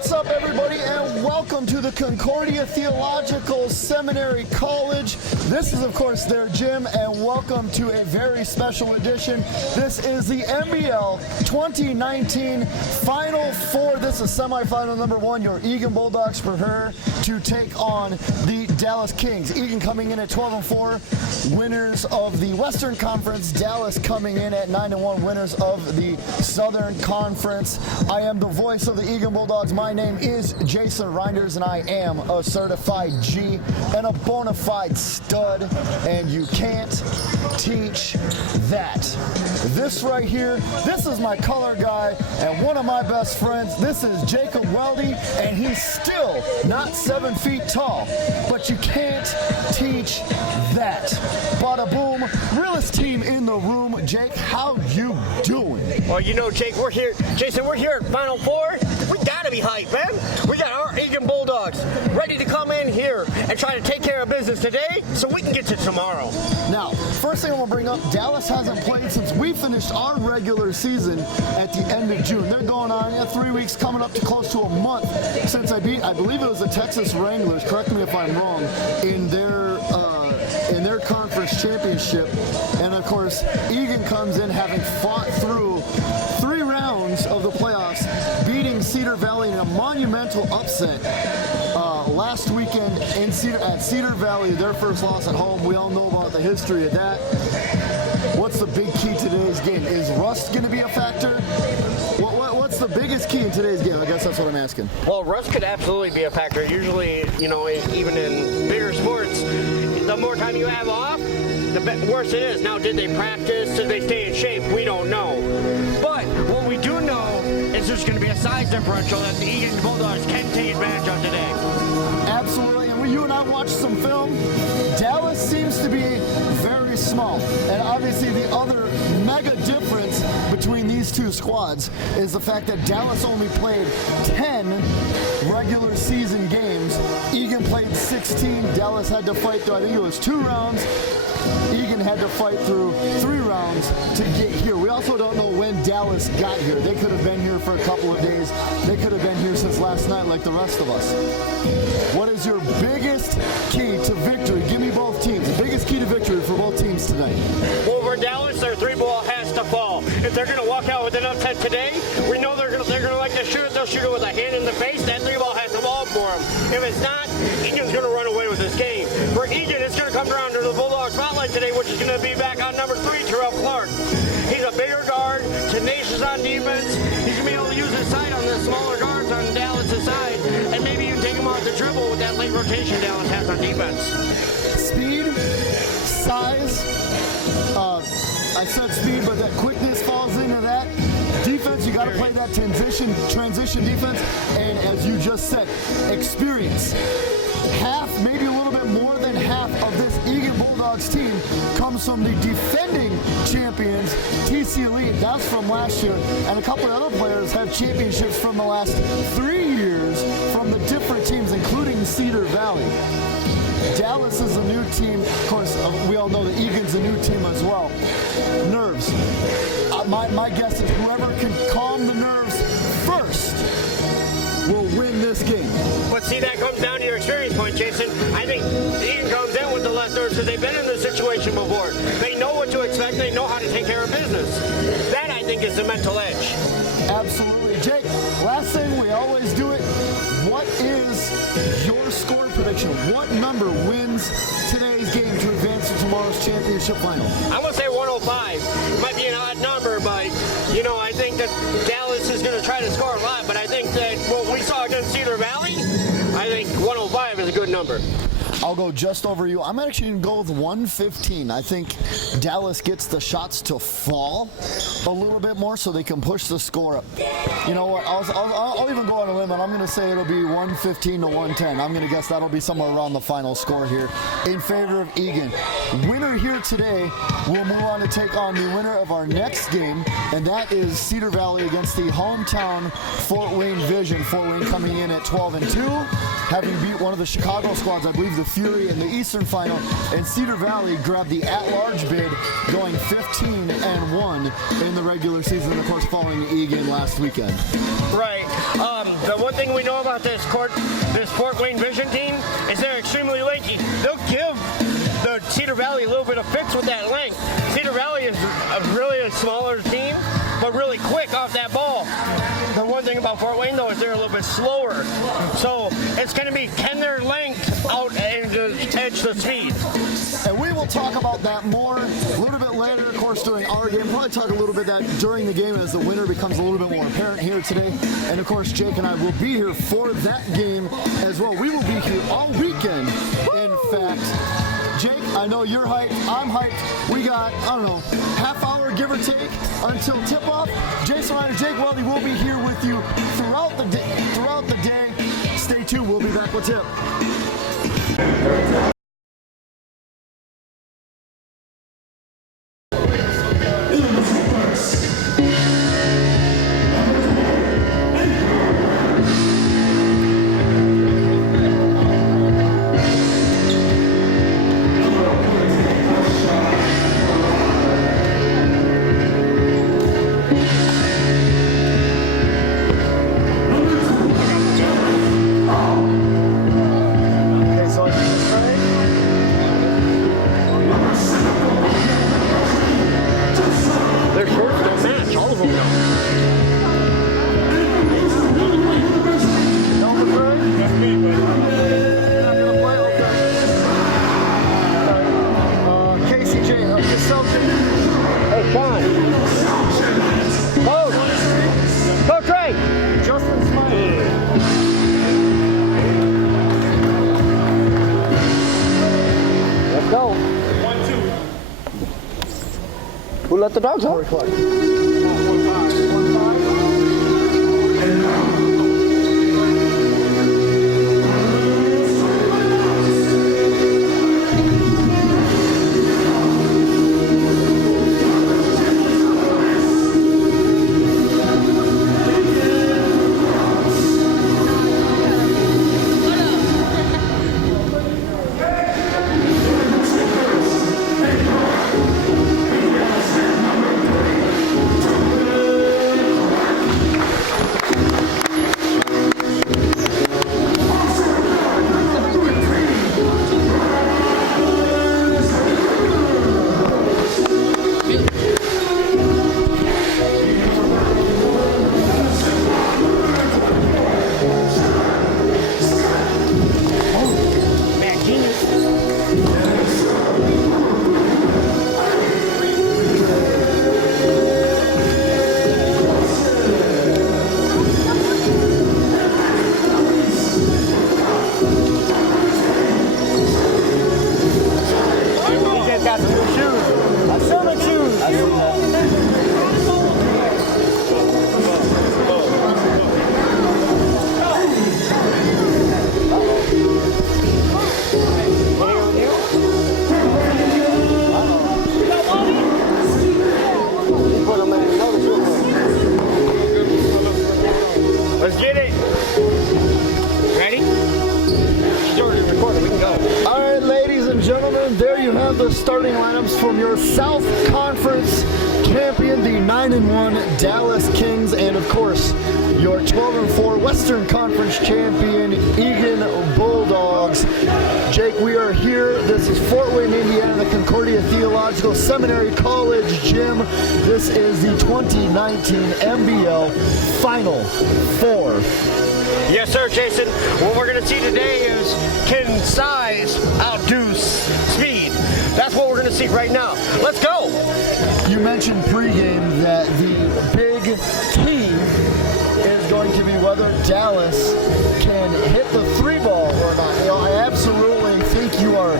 What's up, everybody, and welcome to the Concordia Theological Seminary College. This is, of course, their gym, and welcome to a very special edition. This is the MBL 2019 Final Four. This is semifinal number one. Your Eagan Bulldogs prepare to take on the Dallas Kings. Eagan coming in at 12-4, winners of the Western Conference. Dallas coming in at 9-1, winners of the Southern Conference. I am the voice of the Eagan Bulldogs. My name is Jason Reinders, and I am a certified G and a bona fide stud, and you can't teach that. This right here, this is my color guy and one of my best friends. This is Jacob Weldy, and he's still not 7 feet tall, but you can't teach that. Bada boom, realest team in the room. Jake, how you doing? Well, you know, Jake, we're here. Jason, we're here at Final Four. We gotta be hyped, man. We got our Eagan Bulldogs ready to come in here and try to take care of business today so we can get to tomorrow. Now, first thing I want to bring up, Dallas hasn't played since we finished our regular season at the end of June. They're going on 3 weeks, coming up to close to a month since I believe it was the Texas Wranglers, correct me if I'm wrong, in their conference championship. And of course, Eagan comes in having fought through 3 rounds of the playoffs, beating Cedar Valley in a monumental upset last weekend at Cedar Valley, their first loss at home. We all know about the history of that. What's the big key to today's game? Is rust going to be a factor? What's the biggest key in today's game? I guess that's what I'm asking. Well, rust could absolutely be a factor. Usually, you know, even in bigger sports, the more time you have off, the worse it is. Now, did they practice? Did they stay in shape? We don't know. But what we do know is there's going to be a size differential that the Eagan Bulldogs can take advantage of today. Absolutely. And when you and I watched some film, Dallas seems to be very small. And obviously the other mega difference between these two squads is the fact that Dallas only played 10 regular season games. Eagan played 16. Dallas had to fight through, I think it was 2 rounds. Eagan had to fight through 3 rounds to get here. We also don't know when Dallas got here. They could have been here for a couple of days. They could have been here since last night like the rest of us. What is your biggest key to victory? Give me both teams. The biggest key to victory for both teams tonight. Well, for Dallas, their 3-ball has to fall. If they're going to walk out with an upset today, we know they're going to like to shoot it. They'll shoot it with a hand in the face. That 3-ball has to fall for them. If it's not, Eagan's going to run away with this game. For Eagan, it's going to come down to the Bulldogs spotlight today, which is going to be back on number 3, Terrell Clark. He's a bigger guard, tenacious on defense. He's going to be able to use his side on the smaller guards on Dallas' side, and maybe even take him off the dribble with that late rotation Dallas has on defense. Speed, size, I said speed, but that quickness falls into that. Defense, you got to play that transition defense, and as you just said, experience. Half, maybe a little bit more than half of this Eagan Bulldogs team comes from the defending champions, TC Elite. That's from last year. And a couple of other players have championships from the last 3 years from the different teams, including Cedar Valley. Dallas is a new team. Of course, we all know that Eagan's a new team as well. Nerves. My guess is whoever can calm the nerves first will win this game. But see, that comes down to your experience point, Jason. I think Eagan comes in with the less nerves because they've been in this situation before. They know what to expect. They know how to take care of business. That, I think, is the mental edge. Absolutely. Jake, last thing, we always do it. What is your score prediction? What number wins today's game to advance to tomorrow's championship final? I'm going to say 105. It might be an odd number, but, you know, I think that Dallas is going to try to score a lot. But I think that what we saw against Cedar Valley, I think 105 is a good number. I'll go just over you. I'm actually going to go with 115. I think Dallas gets the shots to fall a little bit more so they can push the score up. You know what? I'll even go on a limb, and I'm going to say it'll be 115 to 110. I'm going to guess that'll be somewhere around the final score here in favor of Eagan. Winner here today will move on to take on the winner of our next game, and that is Cedar Valley against the hometown Fort Wayne Vision. Fort Wayne coming in at 12-2, having beat one of the Chicago squads, I believe the Fury, in the Eastern Final, and Cedar Valley grabbed the at-large bid, going 15-1 in the regular season, of course, following Eagan last weekend. Right. the one thing we know about this Fort Wayne Vision team is they're extremely lanky. They'll give the Cedar Valley a little bit of fits with that length. Cedar Valley is really a smaller team, but really quick off that ball. The one thing about Fort Wayne, though, is they're a little bit slower. So it's going to be, can their length out and edge the speed? And we will talk about that more a little bit later, of course, during our game. Probably talk a little bit that during the game as the winner becomes a little bit more apparent here today. And, of course, Jake and I will be here for that game as well. We will be here all weekend, in fact. Jake, I know you're hyped. I'm hyped. We got, I don't know, half hour, give or take, until tip-off. Jason Ryan and Jake Weldy will be here with you throughout the day. Stay tuned. We'll be back with tip. Who let the dogs out? Let's get it. Ready? Started recording. We can go. All right, ladies and gentlemen, there you have the starting lineups from your South Conference champion, the 9-1 Dallas Kings, and of course, your 12-4 Western Conference champion, Eagan Bulldogs. Jake, we are here. This is Fort Wayne, Indiana, the Concordia Theological Seminary College Gym. This is the 2019 MBL Final Four. Yes, sir, Jason. What we're going to see today is, can size outdo speed? That's what we're going to see right now. Let's go. You mentioned pregame that the big key is going to be whether Dallas can hit the three ball or not. You know, I absolutely think you are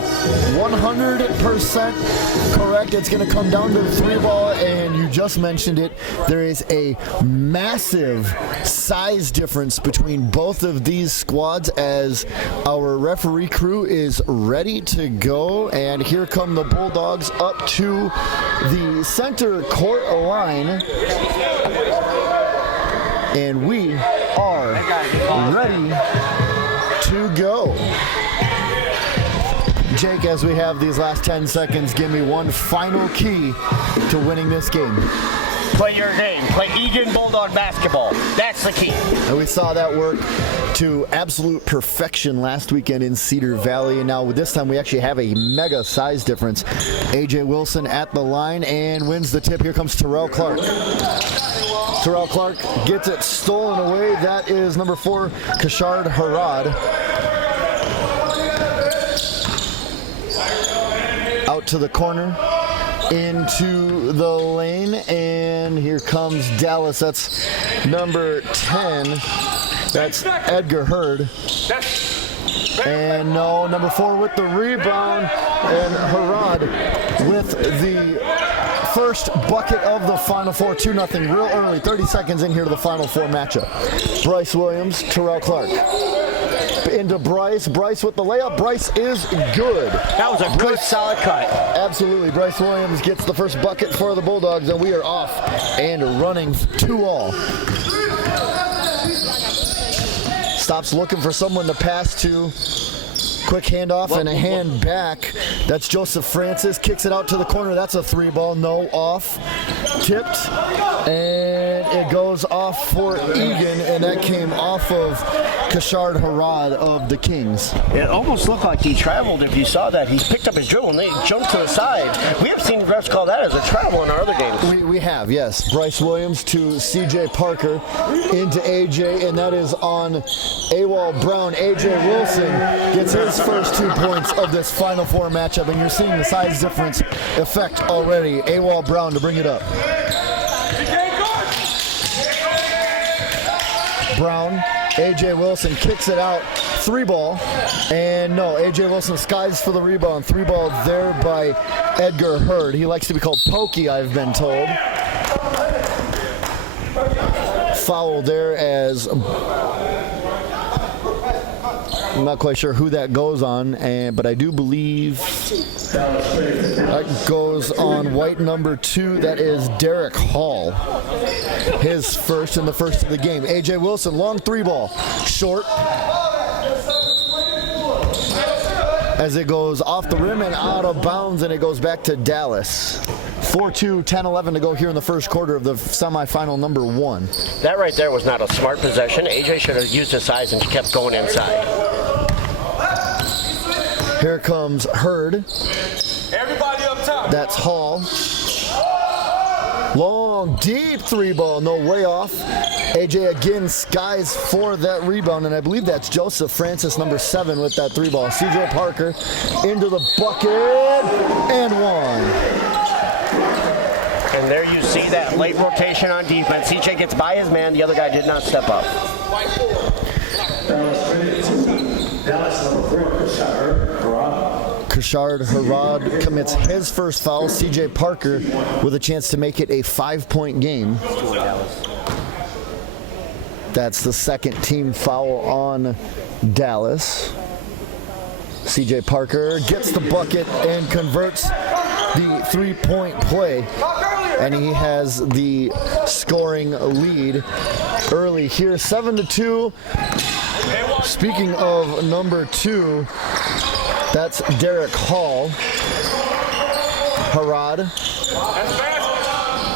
100% correct. It's going to come down to the three ball, and you just mentioned it. There is a massive size difference between both of these squads as our referee crew is ready to go, and here come the Bulldogs up to the center court line. And we are ready to go. Jake, as we have these last 10 seconds, give me one final key to winning this game. play your game. Play Eagan Bulldog basketball. That's the key. And we saw that work to absolute perfection last weekend in Cedar Valley. And now with this time we actually have a mega size difference. AJ Wilson at the line and wins the tip. Here comes Terrell Clark. Terrell Clark gets it stolen away. That is number 4, Kashard Harad. Out to the corner, into the lane, and here comes Dallas. That's number 10. That's Edgar Hurd. And no, number 4 with the rebound, and Harad with the first bucket of the Final Four. 2-0 real early, 30 seconds in here to the Final Four matchup. Bryce Williams, Terrell Clark. Into Bryce. Bryce with the layup. Bryce is good. That was a good, solid cut. Absolutely. Bryce Williams gets the first bucket for the Bulldogs, and we are off and running 2-all. Stops looking for someone to pass to. Quick handoff and a hand back. That's Joseph Francis. Kicks it out to the corner. That's a 3-ball. No, off. Tipped. And it goes off for Eagan, and that came off of Kashard Harad of the Kings. It almost looked like he traveled. If you saw that, he picked up his dribble and then he jumped to the side. We have seen refs call that as a travel in our other games. We have, yes. Bryce Williams to C.J. Parker into A.J., and that is on AWOL Brown. A.J. Wilson gets his first 2 points of this Final Four matchup, and you're seeing the size difference effect already. AWOL Brown to bring it up. Brown, A.J. Wilson kicks it out, 3-ball, and no, A.J. Wilson skies for the rebound. 3-ball there by Edgar Hurd. He likes to be called Pokey, I've been told. Foul there as I'm not quite sure who that goes on, but I do believe that goes on white number 2. That is Derek Hall. His first and the first of the game. A.J. Wilson, long 3-ball. Short. As it goes off the rim and out of bounds, and it goes back to Dallas. 4-2, 10-11 to go here in the first quarter of the semifinal number 1. That right there was not a smart possession. AJ should have used his size and kept going inside. Here comes Hurd. Everybody up top. That's Hall. Long, deep 3-ball, no, way off. AJ again skies for that rebound, and I believe that's Joseph Francis, number 7, with that 3-ball. CJ Parker into the bucket, and 1. And there you see that late rotation on defense. CJ gets by his man. The other guy did not step up. Dallas number 4, Kashard Harad commits his first foul. CJ Parker with a chance to make it a 5-point game. That's the second team foul on Dallas. CJ Parker gets the bucket and converts the 3-point play, and he has the scoring lead early here, 7-2. Speaking of number 2, that's Derek Hall. Harad.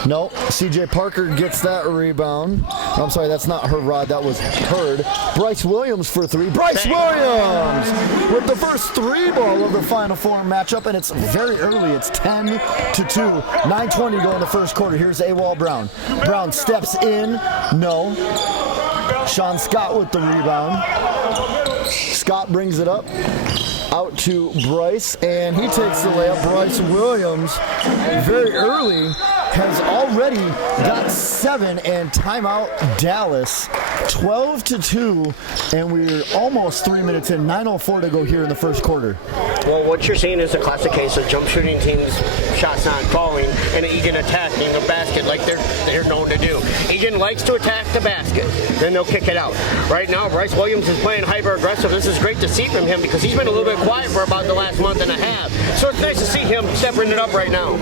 No, CJ Parker gets that rebound. I'm sorry, that's not Harad, that was Hurd. Bryce Williams for 3. Bryce Williams with the first 3-ball of the Final Four matchup, and it's very early. It's 10-2. 9:20 to go in the first quarter. Here's AWOL Brown. Brown steps in. No. Sean Scott with the rebound. Scott brings it up. Out to Bryce, and he takes the layup. Bryce Williams, very early, has already got 7, and timeout Dallas. 12-2, and we're almost 3 minutes in. 9:04 to go here in the first quarter. Well, what you're seeing is a classic case of jump shooting teams, shots not falling, and Eagan attacking the basket like they're known to do. Eagan likes to attack the basket, then they'll kick it out. Right now, Bryce Williams is playing hyper-aggressive. This is great to see from him because he's been a little bit quiet for about the last month and a half. So it's nice to see him stepping it up right now.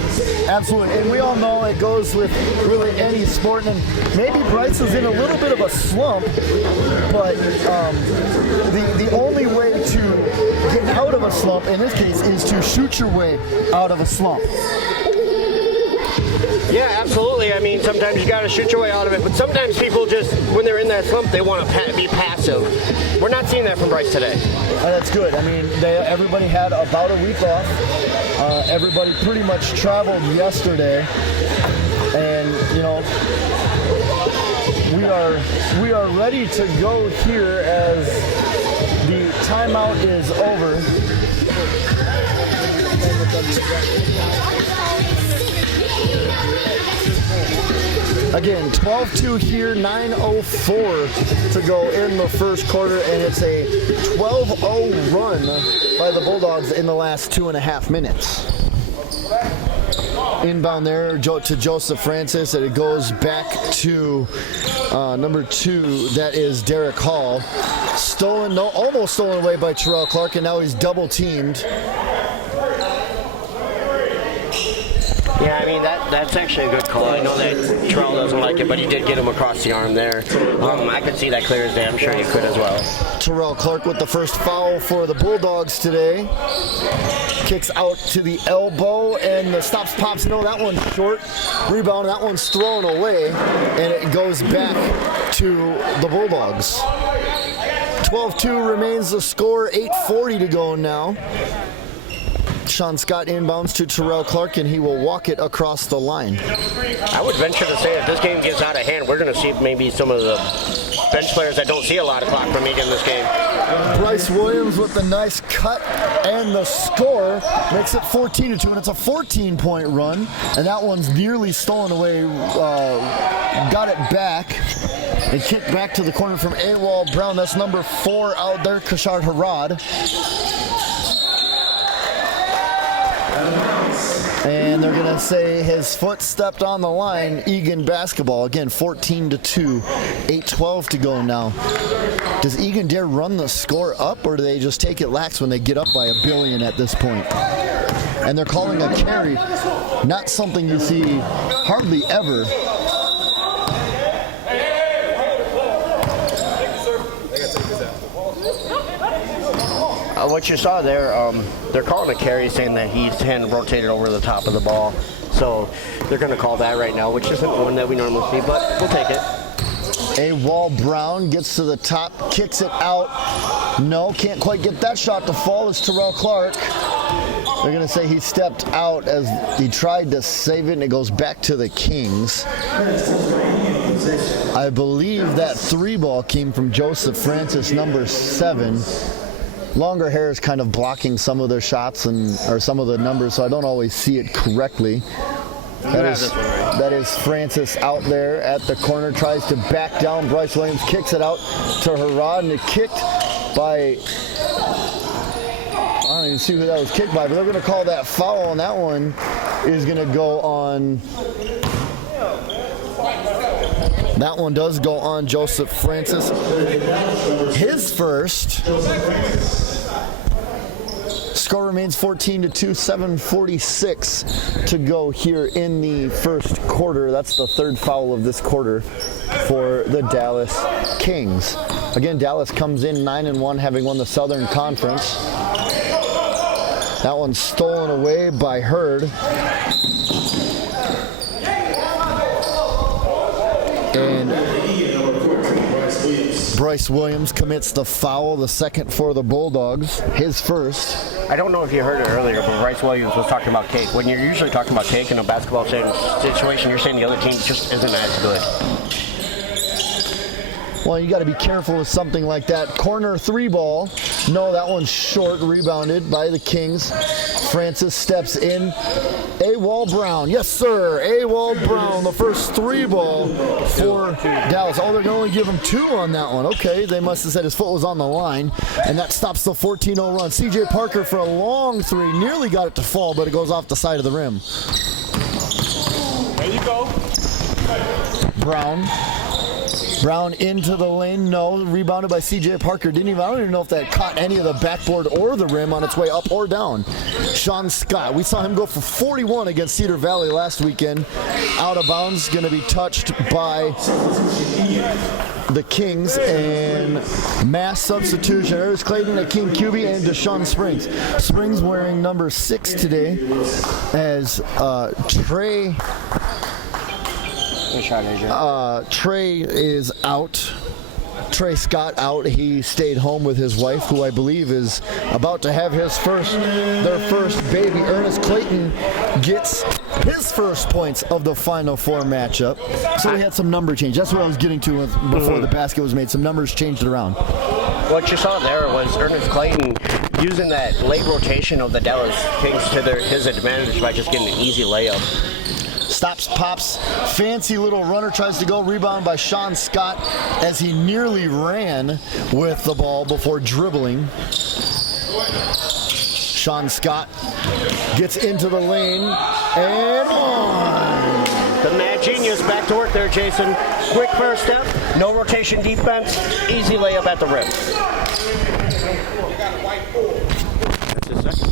Absolutely, and we all know it goes with really any sport, and maybe Bryce is in a little bit of a slump, but the only way to get out of a slump in this case is to shoot your way out of a slump. Yeah, absolutely. I mean, sometimes you got to shoot your way out of it, but sometimes people just, when they're in that slump, they want to be passive. We're not seeing that from Bryce today. That's good. I mean, everybody had about a week off. Everybody pretty much traveled yesterday, and we are ready to go here as the timeout is over. Again, 12-2 here, 9:04 to go in the first quarter, and it's a 12-0 run by the Bulldogs in the last 2.5 minutes. Inbound there to Joseph Francis, and it goes back to number 2, that is Derek Hall. Almost stolen away by Terrell Clark, and now he's double teamed. Yeah, I mean, that's actually a good call. I know that Terrell doesn't like it, but he did get him across the arm there. I could see that clear as day. I'm sure you could as well. Terrell Clark with the first foul for the Bulldogs today. Kicks out to the elbow, and the stops, pops. No, that one's short. Rebound, that one's thrown away, and it goes back to the Bulldogs. 12-2 remains the score, 8:40 to go now. Sean Scott inbounds to Terrell Clark, and he will walk it across the line. I would venture to say if this game gets out of hand, we're going to see maybe some of the bench players that don't see a lot of clock from Eagan this game. Bryce Williams with the nice cut, and the score makes it 14-2, and it's a 14-point run, and that one's nearly stolen away. Got it back and kicked back to the corner from Awal Brown. That's number 4 out there, Kashard Harad. And they're going to say his foot stepped on the line. Eagan basketball. Again, 14-2. 8:12 to go now. Does Eagan dare run the score up, or do they just take it lax when they get up by $1 billion at this point? And they're calling a carry. Not something you see hardly ever. What you saw there, they're calling a carry, saying that his hand rotated over the top of the ball. So they're going to call that right now, which isn't one that we normally see, but we'll take it. Awal Brown gets to the top, kicks it out. No, can't quite get that shot to fall. It's Terrell Clark. They're going to say he stepped out as he tried to save it, and it goes back to the Kings. I believe that 3 ball came from Joseph Francis, number 7. Longer hair is kind of blocking some of their shots or some of the numbers, so I don't always see it correctly. That is Francis out there at the corner, tries to back down. Bryce Williams kicks it out to Harad, and it kicked by, I don't even see who that was kicked by, but they're going to call that foul, and that one is going to go on. That one does go on Joseph Francis. His first. Score remains 14-2, 7:46 to go here in the first quarter. That's the 3rd foul of this quarter for the Dallas Kings. Again, Dallas comes in 9-1, having won the Southern Conference. That one's stolen away by Hurd. And Bryce Williams commits the foul, the second for the Bulldogs, his first. I don't know if you heard it earlier, but Bryce Williams was talking about cake. When you're usually talking about cake in a basketball situation, you're saying the other team just isn't as good. Well, you got to be careful with something like that. Corner 3 ball. No, that one's short, rebounded by the Kings. Francis steps in. Awal Brown, yes sir, Awal Brown, the first 3 ball for Dallas. Oh, they're going to only give him 2 on that one. Okay, they must have said his foot was on the line, and that stops the 14-0 run. CJ Parker for a long 3, nearly got it to fall, but it goes off the side of the rim. There you go. Brown into the lane, no, rebounded by CJ Parker. I don't even know if that caught any of the backboard or the rim on its way up or down. Sean Scott, we saw him go for 41 against Cedar Valley last weekend. Out of bounds, going to be touched by the Kings, and mass substitution. There's Clayton Akeem QB and Deshaun Springs. Springs wearing number 6 today as Trey Good shot, AJ. Trey is out. Trey Scott out. He stayed home with his wife, who I believe is about to have their first baby. Ernest Clayton gets his first points of the Final Four matchup. So we had some number change. That's what I was getting to before the basket was made. Some numbers changed around. What you saw there was Ernest Clayton using that late rotation of the Dallas Kings to his advantage by just getting an easy layup. Stops, pops, fancy little runner, tries to go, rebound by Sean Scott as he nearly ran with the ball before dribbling. Sean Scott gets into the lane and one. The Mad Genius back to work there, Jason. Quick first step, no rotation defense, easy layup at the rim. That's his second.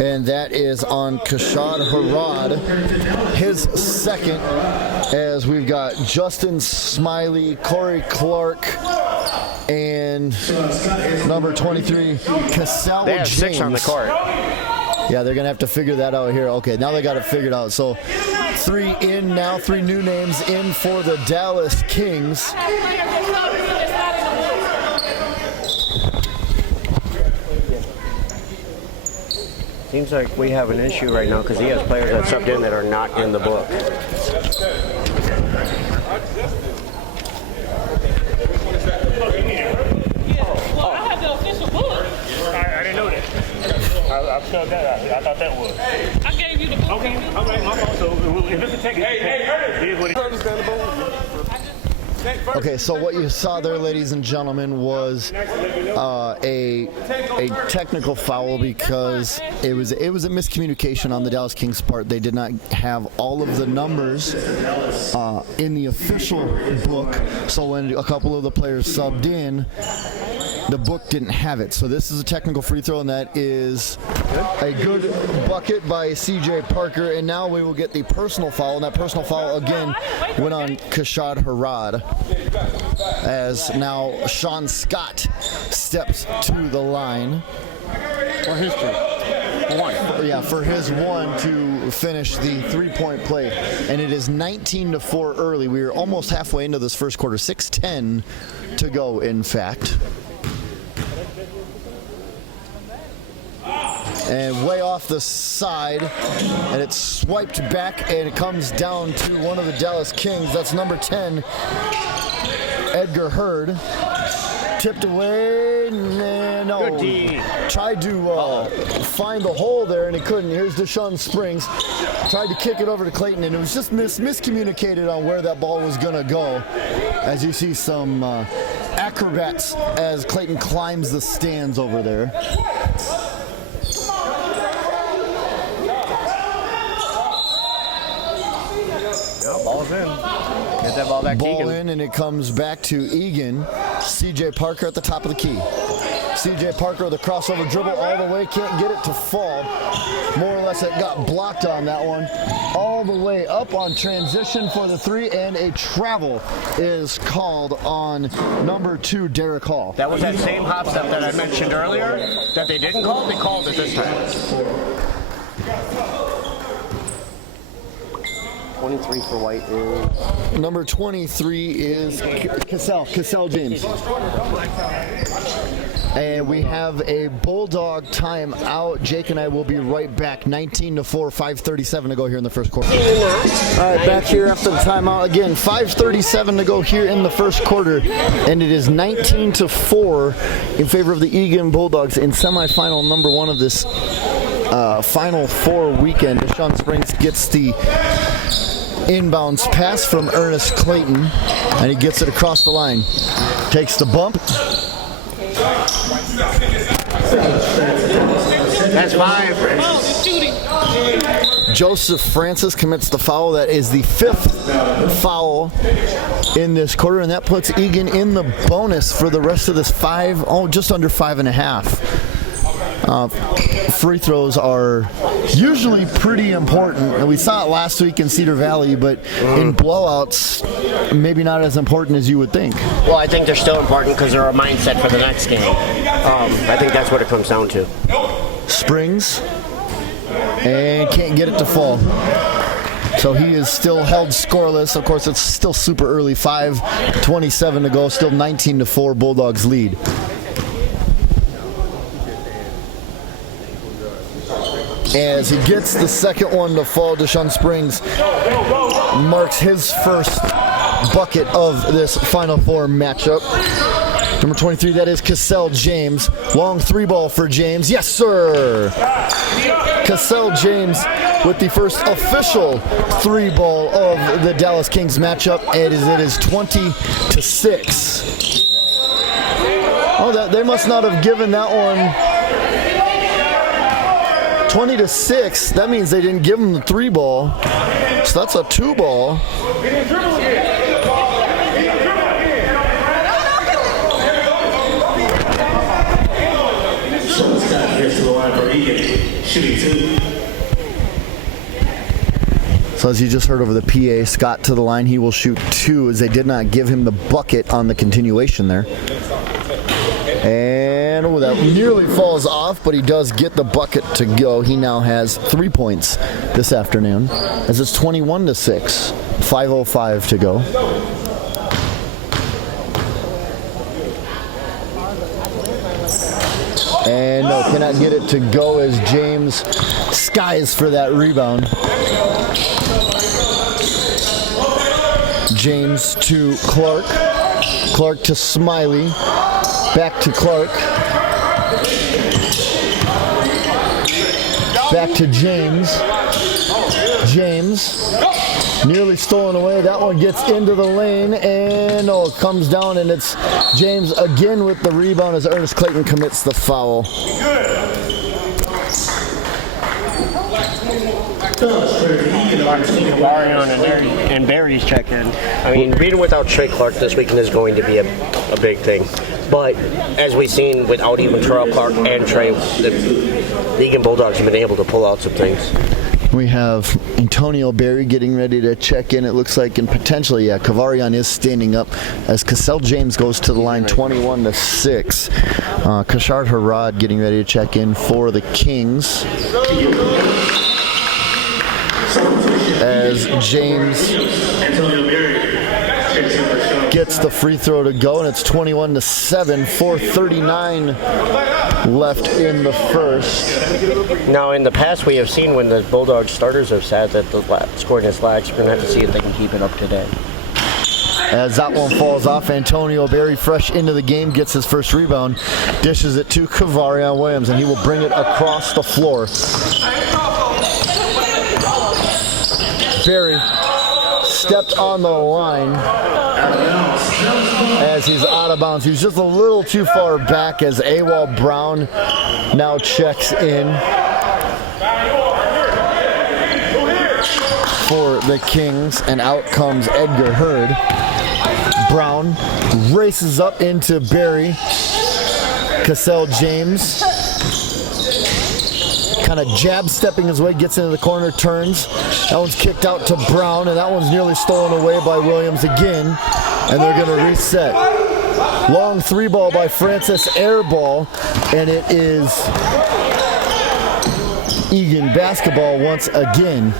And that is on Kashad Harad, his second, as we've got Justin Smiley, Corey Clark, and number 23, Cassell They have James. 6 on the court. Yeah, they're going to have to figure that out here. Okay, now they got it figured out. So 3 in now, 3 new names in for the Dallas Kings. Seems like we have an issue right now because he has players that subbed in that are not in the book. Well, I have the official book. I didn't know that. I filled that out. I thought that was. I gave you the book. Okay, all right, my fault. So if it's a take, it is what it is. Okay, so what you saw there, ladies and gentlemen, was a technical foul because it was a miscommunication on the Dallas Kings' part. They did not have all of the numbers in the official book, so when a couple of the players subbed in, the book didn't have it. So this is a technical free throw, and that is a good bucket by CJ Parker. And now we will get the personal foul, and that personal foul again went on Kashad Harad, as now Sean Scott steps to the line For history. for his one to finish the three-point play. And it is 19-4 early. We are almost halfway into this first quarter. 6:10 to go, in fact. And way off the side, and it's swiped back, and it comes down to one of the Dallas Kings. That's number 10, Edgar Hurd. Tipped away, no. Tried to find the hole there, and he couldn't. Here's Deshaun Springs. Tried to kick it over to Clayton, and it was just miscommunicated on where that ball was going to go. As you see some acrobats as Clayton climbs the stands over there. Ball's in. Get that ball back to Eagan. Ball in, and it comes back to Eagan. CJ Parker at the top of the key. CJ Parker with a crossover dribble all the way. Can't get it to fall. More or less it got blocked on that one. All the way up on transition for the three, and a travel is called on number 2, Derek Hall. That was that same hop step that I mentioned earlier that they didn't call. They called it this time. 23 for White is... Number 23 is Cassell James. And we have a Bulldog timeout. Jake and I will be right back. 19-4, 5:37 to go here in the first quarter. All right, back here after the timeout. Again, 5:37 to go here in the first quarter. And it is 19-4 in favor of the Eagan Bulldogs in semifinal number 1 of this Final Four weekend. Deshaun Springs gets the inbounds pass from Ernest Clayton, and he gets it across the line. Takes the bump. That's 5. Joseph Francis commits the foul. That is the 5th foul in this quarter, and that puts Eagan in the bonus for the rest of this just under 5.5. Free throws are usually pretty important, and we saw it last week in Cedar Valley, but in blowouts, maybe not as important as you would think. Well, I think they're still important because they're a mindset for the next game. I think that's what it comes down to. Springs, and can't get it to fall. So he is still held scoreless. Of course, it's still super early. 5:27 to go. Still 19-4 Bulldogs lead. As he gets the second one to fall, Deshaun Springs marks his first bucket of this Final Four matchup. Number 23, that is Cassell James. Long three ball for James. Yes, sir. Cassell James with the first official three ball of the Dallas Kings matchup. It is 20-6. Oh, they must not have given that one 20-6. That means they didn't give him the three ball. So that's a two ball. Here's to the line for Eagan, shooting two. So as you just heard over the PA, Scott to the line, he will shoot two, as they did not give him the bucket on the continuation there. And that nearly falls off, but he does get the bucket to go. He now has 3 points this afternoon, as it's 21-6, 5:05 to go. And no, cannot get it to go as James skies for that rebound. James to Clark. Clark to Smiley. Back to Clark. Back to James. James. Nearly stolen away. That one gets into the lane and it comes down, and it's James again with the rebound as Ernest Clayton commits the foul. And Barry's check in. I mean, being without Trey Clark this weekend is going to be a big thing. But as we've seen, without even Terrell Clark and Trey, the Eagan Bulldogs have been able to pull out some things. We have Antonio Berry getting ready to check in, it looks like, and potentially, Kavarian is standing up as Cassell James goes to the line 21-6. Kashard Harad getting ready to check in for the Kings. As James gets the free throw to go, and it's 21-7, 4:39 left in the first. Now, in the past, we have seen when the Bulldogs starters have said that the scoring is lags. We're going to have to see if they can keep it up today. As that one falls off, Antonio Berry, fresh into the game, gets his first rebound, dishes it to Kavarian Williams, and he will bring it across the floor. Berry stepped on the line as he's out of bounds. He's just a little too far back as Awal Brown now checks in for the Kings, and out comes Edgar Hurd. Brown races up into Berry. Cassell James kind of jab stepping his way, gets into the corner, turns. That one's kicked out to Brown, and that one's nearly stolen away by Williams again, and they're going to reset. Long three ball by Francis, air ball, and it is Eagan basketball once again.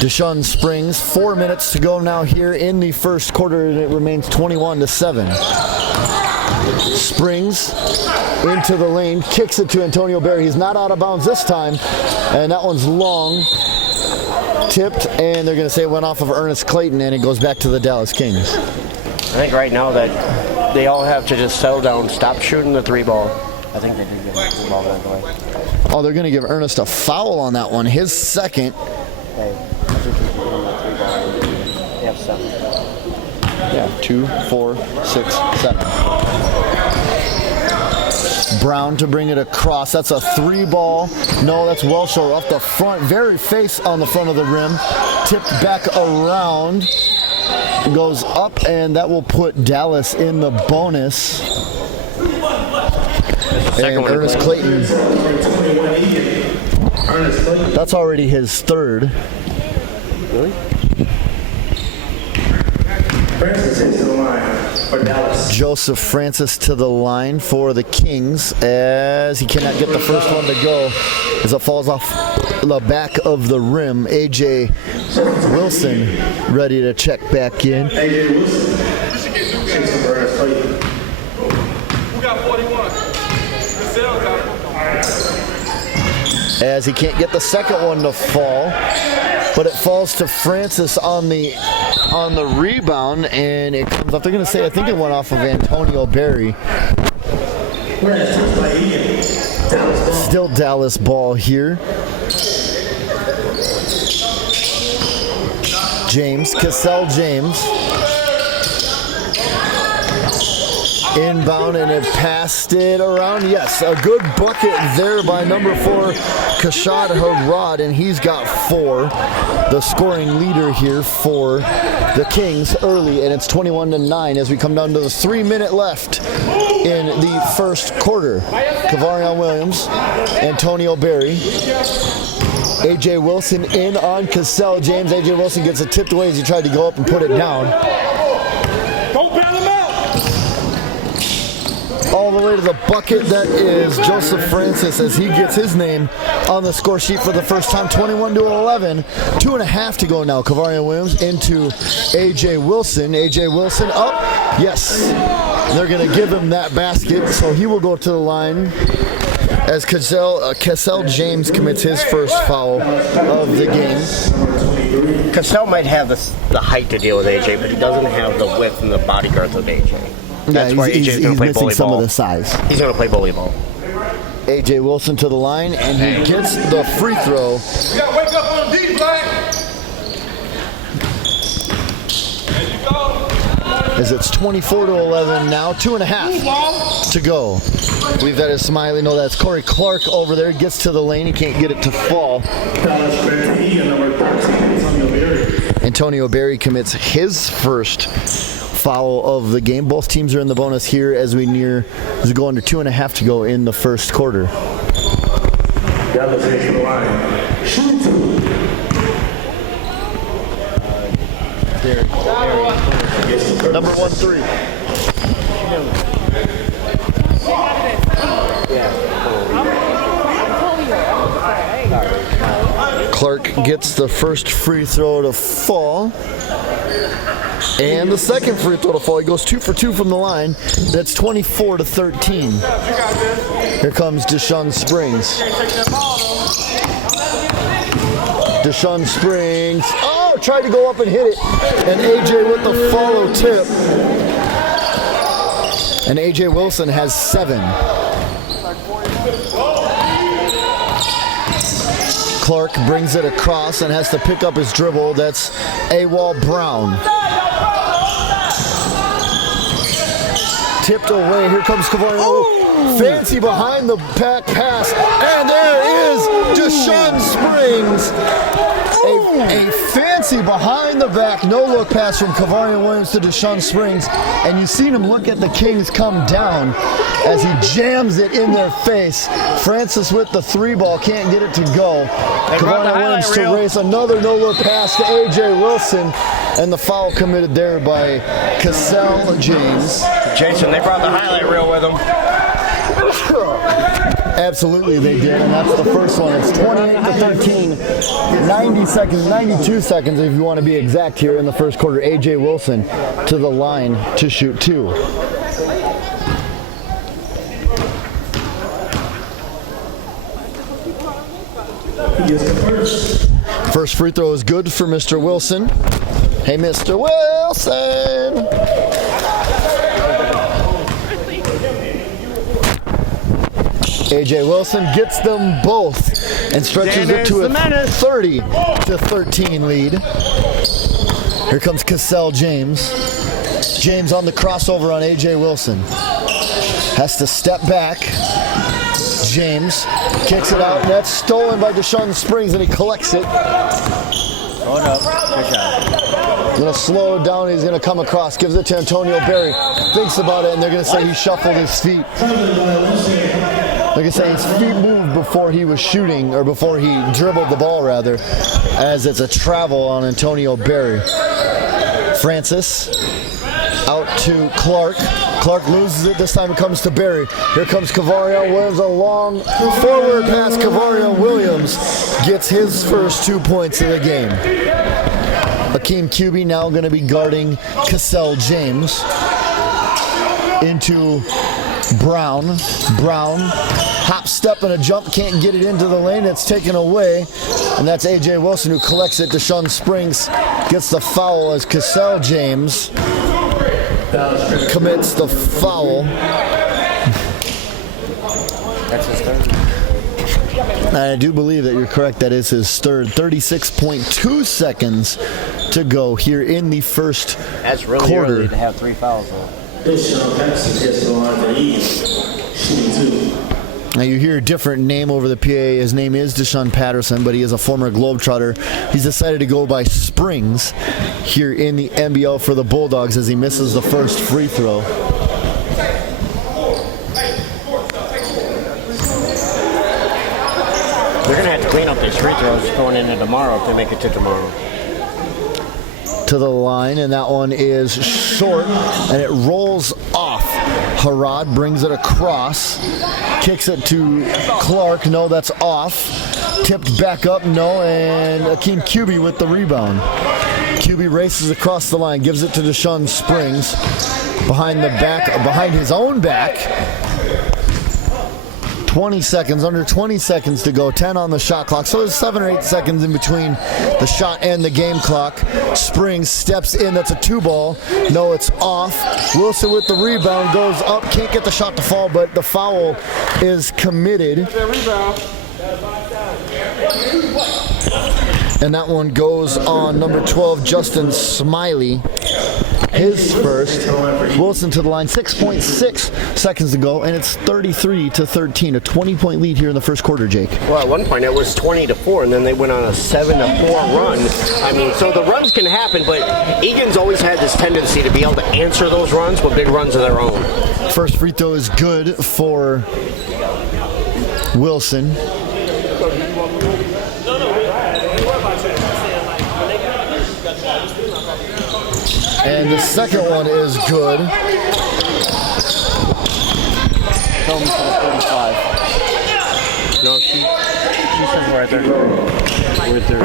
Deshaun Springs, 4 minutes to go now here in the first quarter, and it remains 21-7. Springs into the lane, kicks it to Antonio Berry. He's not out of bounds this time, and that one's long, tipped, and they're going to say it went off of Ernest Clayton, and it goes back to the Dallas Kings. I think right now that they all have to just settle down, stop shooting the three ball. I think they did get the three ball that way. Oh, they're going to give Ernest a foul on that one, his second. Hey, I think he's doing the three ball. They have 7. Yeah, 2, 4, 6, 7. Brown to bring it across. That's a three ball. No, that's well short off the front. Very face on the front of the rim. Tipped back around. Goes up, and that will put Dallas in the bonus. And Ernest Clayton. That's already his third. Really? Francis into the line for Dallas. Joseph Francis to the line for the Kings as he cannot get the first one to go as it falls off the back of the rim. A.J. Wilson ready to check back in. A.J. Wilson. Who got 41? As he can't get the second one to fall, but it falls to Francis on the rebound, and it comes up. They're going to say, I think it went off of Antonio Berry. Still Dallas ball here. Cassell James. Inbound, and it passed it around. Yes, a good bucket there by number 4, Kashad Harad, and he's got 4. The scoring leader here for the Kings early, and it's 21-9 as we come down to the 3-minute left in the first quarter. Kavarion Williams, Antonio Berry, A.J. Wilson in on Cassell James. A.J. Wilson gets it tipped away as he tried to go up and put it down. All the way to the bucket, that is Joseph Francis as he gets his name on the score sheet for the first time. 21-11, 2.5 to go now. Kavarion Williams into A.J. Wilson. A.J. Wilson up. Yes, they're going to give him that basket, so he will go to the line as Cassell James commits his first foul of the game. Cassell might have the height to deal with AJ, but he doesn't have the width and the body girth of AJ. That's why AJ's going to play missing bully some ball. of the size. He's going to play bully ball. A.J. Wilson to the line, and he gets the free throw. You got to wake up on D, Black. There you go. As it's 24-11 now, 2.5 to go. I believe that is Smiley. No, that's Corey Clark over there. Gets to the lane. He can't get it to fall. Antonio Berry commits his first foul of the game. Both teams are in the bonus here as we go under 2.5 to go in the first quarter. Dallas into the line. Number 1-3. Clark gets the first free throw to fall. And the second free throw to fall. He goes 2 for 2 from the line. That's 24-13. Here comes Deshaun Springs. Deshaun Springs. Oh, tried to go up and hit it. And AJ with the follow tip. And AJ Wilson has 7. Clark brings it across and has to pick up his dribble. That's Awal Brown. Tipped away. Here comes Kavarion. Oh, fancy behind the back pass. And there is Deshaun Springs. A fancy behind the back no-look pass from Kavarion Williams to Deshaun Springs. And you've seen him look at the Kings come down as he jams it in their face. Francis with the 3 ball, can't get it to go. Kavarion Williams to race another no-look pass to A.J. Wilson. And the foul committed there by Cassell James. Jason, they brought the highlight reel with them. Absolutely they did, and that's the first one. It's 28-13, 92 seconds if you want to be exact here in the first quarter. A.J. Wilson to the line to shoot 2. First free throw is good for Mr. Wilson. Hey, Mr. Wilson! A.J. Wilson gets them both and stretches it to a 30-13 lead. Here comes Cassell James. James on the crossover on A.J. Wilson. Has to step back. James kicks it out, and that's stolen by Deshaun Springs, and he collects it. Hold up. Good job. Going to slow it down. He's going to come across. Gives it to Antonio Berry. Thinks about it, and they're going to say he shuffled his feet. They're going to say his feet moved before he was shooting, or before he dribbled the ball, rather, as it's a travel on Antonio Berry. Francis out to Clark. Clark loses it. This time it comes to Barry. Here comes Cavarion Williams. A long forward pass. Cavarion Williams gets his first 2 points of the game. Akeem Cuby now going to be guarding Cassell James. Into Brown. Brown, hop, step, and a jump. Can't get it into the lane. It's taken away. And that's A.J. Wilson who collects it. Deshaun Springs gets the foul as Cassell James commits the foul. That's his third. I do believe that you're correct. That is his third. 36.2 seconds to go here in the first That's really quarter. early to have 3 fouls, though. Now you hear a different name over the PA. His name is Deshaun Patterson, but he is a former Globetrotter. He's decided to go by Springs here in the MBL for the Bulldogs as he misses the first free throw. They're going to have to clean up these free throws going into tomorrow if they make it to tomorrow. To the line, and that one is short, and it rolls off. Harad brings it across, kicks it to Clark. No, that's off. Tipped back up, no, and Akeem Cuby with the rebound. Cuby races across the line, gives it to Deshaun Springs behind his own back. 20 seconds, under 20 seconds to go, 10 on the shot clock. So there's 7 or 8 seconds in between the shot and the game clock. Springs steps in, that's a 2-ball. No, it's off. Wilson with the rebound, goes up, can't get the shot to fall, but the foul is committed. And that one goes on number 12, Justin Smiley. His first. Wilson to the line, 6.6 seconds to go, and it's 33-13, a 20-point lead here in the first quarter, Jake. Well, at one point it was 20-4, and then they went on a 7-4 run. I mean, so the runs can happen, but Eagan's always had this tendency to be able to answer those runs with big runs of their own. First free throw is good for Wilson. And the second one is good. Comes to the 35. No, she's right there. Right there.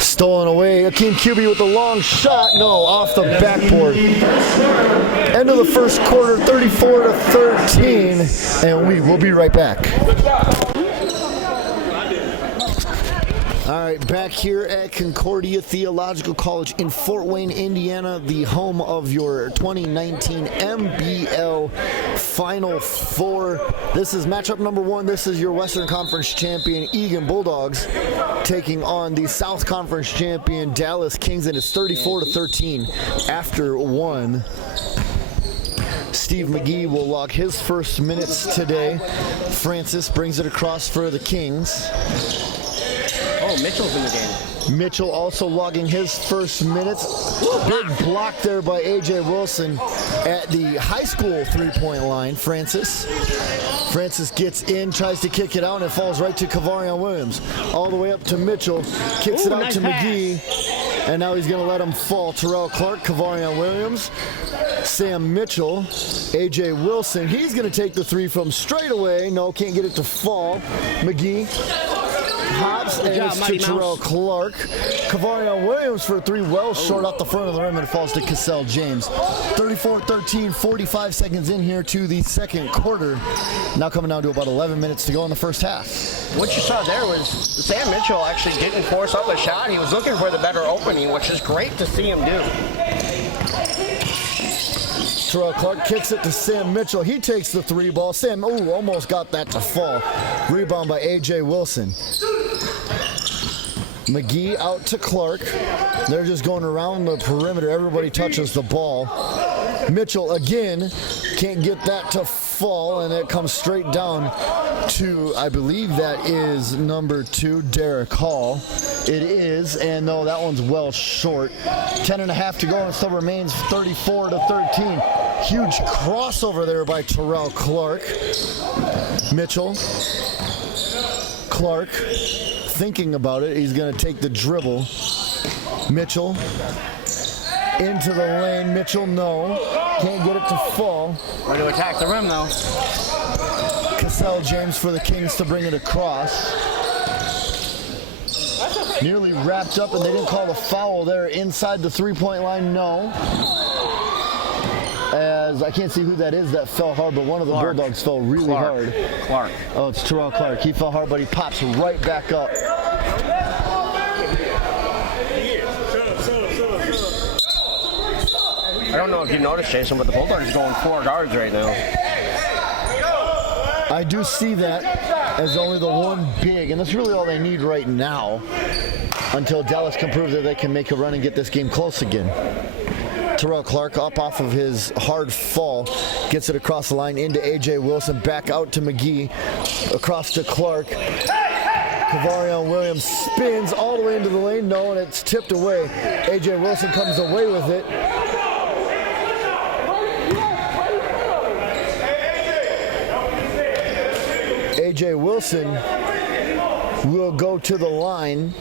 Stolen away. Akeem Cuby with the long shot. No, off the backboard. End of the first quarter, 34-13. And we will be right back. All right, back here at Concordia Theological College in Fort Wayne, Indiana, the home of your 2019 MBL Final Four. This is matchup number 1. This is your Western Conference champion, Eagan Bulldogs, taking on the South Conference champion, Dallas Kings, and it's 34-13 after 1. Steve McGee will log his first minutes today. Francis brings it across for the Kings. Oh, Mitchell's in the game. Mitchell also logging his first minutes. Big block there by A.J. Wilson at the high school three-point line. Francis gets in, tries to kick it out, and it falls right to Cavarion Williams. All the way up to Mitchell, kicks it out nice to pass. McGee, and now he's going to let him fall. Terrell Clark, Cavarion Williams, Sam Mitchell, A.J. Wilson. He's going to take the three from straight away. No, can't get it to fall. McGee hops, and it's to Terrell Clark. Cavarion Williams for a three, well short off the front of the rim, and it falls to Cassell James. 34-13, 45 seconds in here to the second quarter. Now coming down to about 11 minutes to go in the first half. What you saw there was Sam Mitchell actually didn't force up a shot. He was looking for the better opening, which is great to see him do. Terrell Clark kicks it to Sam Mitchell. He takes the three ball. Sam, almost got that to fall. Rebound by A.J. Wilson. McGee out to Clark. They're just going around the perimeter. Everybody touches the ball. Mitchell again can't get that to fall, and it comes straight down to, I believe that is number 2, Derek Hall. It is, and no, that one's well short. 10 and a half to go, and it still remains 34-13. Huge crossover there by Terrell Clark. Mitchell. Clark thinking about it. He's going to take the dribble. Mitchell into the lane. Mitchell, no. Can't get it to fall. Ready to attack the rim, though. Cassell James for the Kings to bring it across. Nearly wrapped up, and they didn't call the foul there inside the three-point line, no. As I can't see who that is that fell hard, but one of the Bulldogs fell really hard. Clark. Oh, it's Terrell Clark. He fell hard, but he pops right back up. I don't know if you noticed, Jason, but the Bulldogs are going 4 guards right now. I do see that as only the one big, and that's really all they need right now until Dallas can prove that they can make a run and get this game close again. Terrell Clark up off of his hard fall, gets it across the line into A.J. Wilson, back out to McGee, across to Clark. Kavarion Williams spins all the way into the lane, no, and it's tipped away. A.J. Wilson comes away with it. A.J. Wilson will go to the line.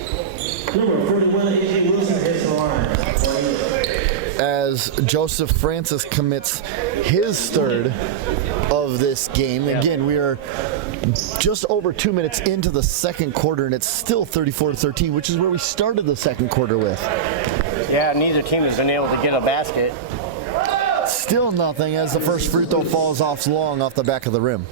Number 41, A.J. Wilson hits the line. As Joseph Francis commits his third of this game. Again, we are just over 2 minutes into the second quarter, and it's still 34-13, which is where we started the second quarter with. Yeah, neither team has been able to get a basket. Still nothing as the first free throw falls off long off the back of the rim.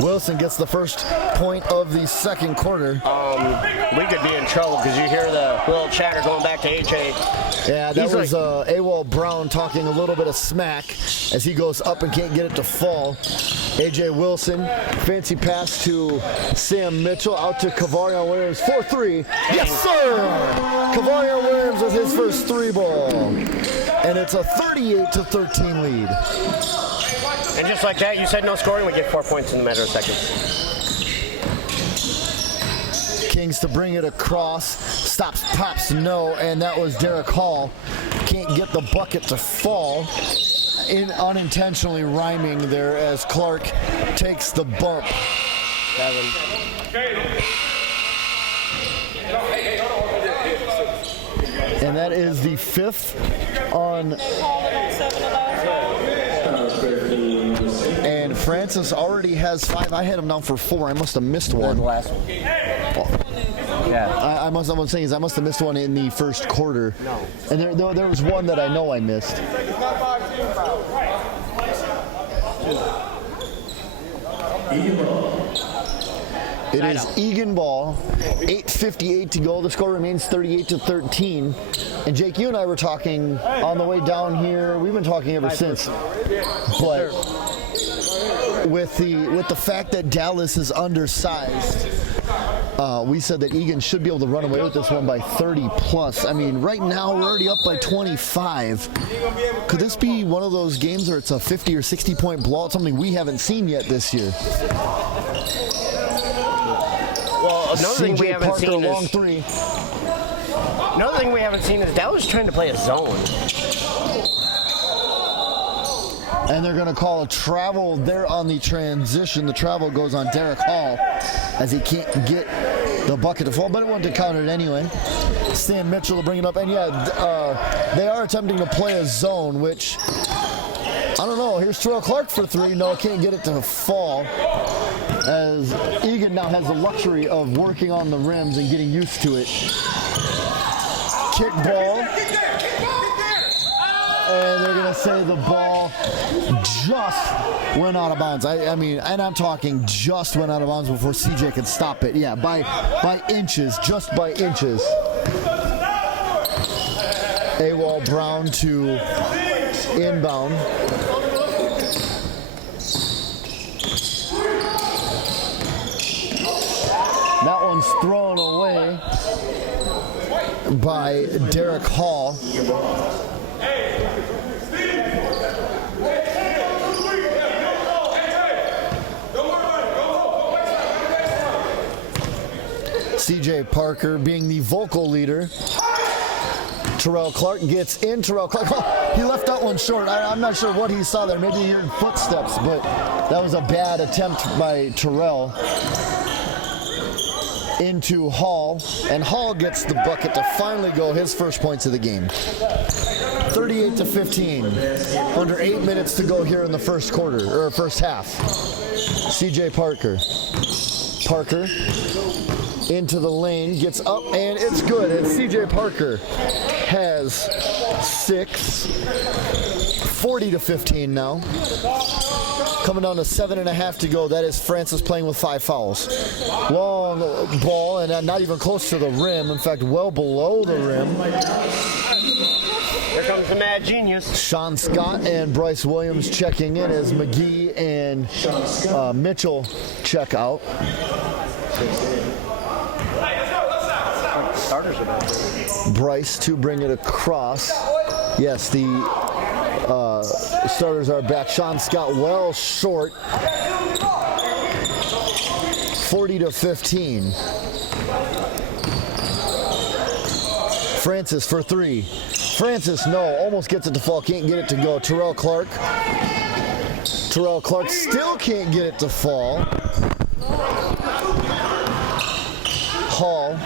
Wilson gets the first point of the second quarter. We could be in trouble because you hear the little chatter going back to AJ. Yeah, that was AWOL Brown talking a little bit of smack as he goes up and can't get it to fall. A.J. Wilson, fancy pass to Sam Mitchell, out to Kavarion Williams for 3. Yes, sir! Kavarion Williams with his first 3 ball. And it's a 38-13 lead. And just like that, you said no scoring, we get 4 points in a matter of seconds. Kings to bring it across, stops, pops, no, and that was Derek Hall. Can't get the bucket to fall. Unintentionally rhyming there as Clark takes the bump. And that is the 5th on. And Francis already has 5. I had him down for 4. I must have missed one. The last one. Yeah. I must have missed one in the first quarter. No. And there was one that I know I missed. It is Eagan ball. 8:58 to go. The score remains 38-13. And Jake, you and I were talking on the way down here. We've been talking ever since. But with the fact that Dallas is undersized, we said that Eagan should be able to run away with this one by 30 plus. I mean, right now we're already up by 25. Could this be one of those games where it's a 50 or 60 point blowout, something we haven't seen yet this year? Well, another thing we haven't seen long is 3. Another thing we haven't seen is Dallas trying to play a zone. And they're going to call a travel there on the transition. The travel goes on Derek Hall as he can't get the bucket to fall, but it wasn't counted anyway. Sam Mitchell will bring it up. And yeah, they are attempting to play a zone, which, I don't know. Here's Terrell Clark for 3. No, can't get it to fall. As Eagan now has the luxury of working on the rims and getting used to it. Kick ball. And they're going to say the ball just went out of bounds. I mean, and I'm talking just went out of bounds before CJ could stop it. Yeah, by inches, just by inches. AWOL Brown to inbound. That one's thrown away by Derek Hall. CJ Parker being the vocal leader. Terrell Clark gets in. Terrell Clark, oh, he left that one short. I'm not sure what he saw there. Maybe he heard footsteps, but that was a bad attempt by Terrell. Into Hall, and Hall gets the bucket to finally go his first points of the game. 38-15. Under 8 minutes to go here in the first quarter, or first half. CJ Parker. Parker into the lane, gets up, and it's good. And CJ Parker has 6. 40-15 now. Coming down to 7.5 to go. That is Francis playing with 5 fouls. Long ball, and not even close to the rim. In fact, well below the rim. Here comes the mad genius. Sean Scott and Bryce Williams checking in as McGee and Mitchell check out. Bryce to bring it across. Yes, the starters are back. Sean Scott well short. 40-15. Francis for 3. Francis, no, almost gets it to fall, can't get it to go. Terrell Clark. Terrell Clark still can't get it to fall. Hall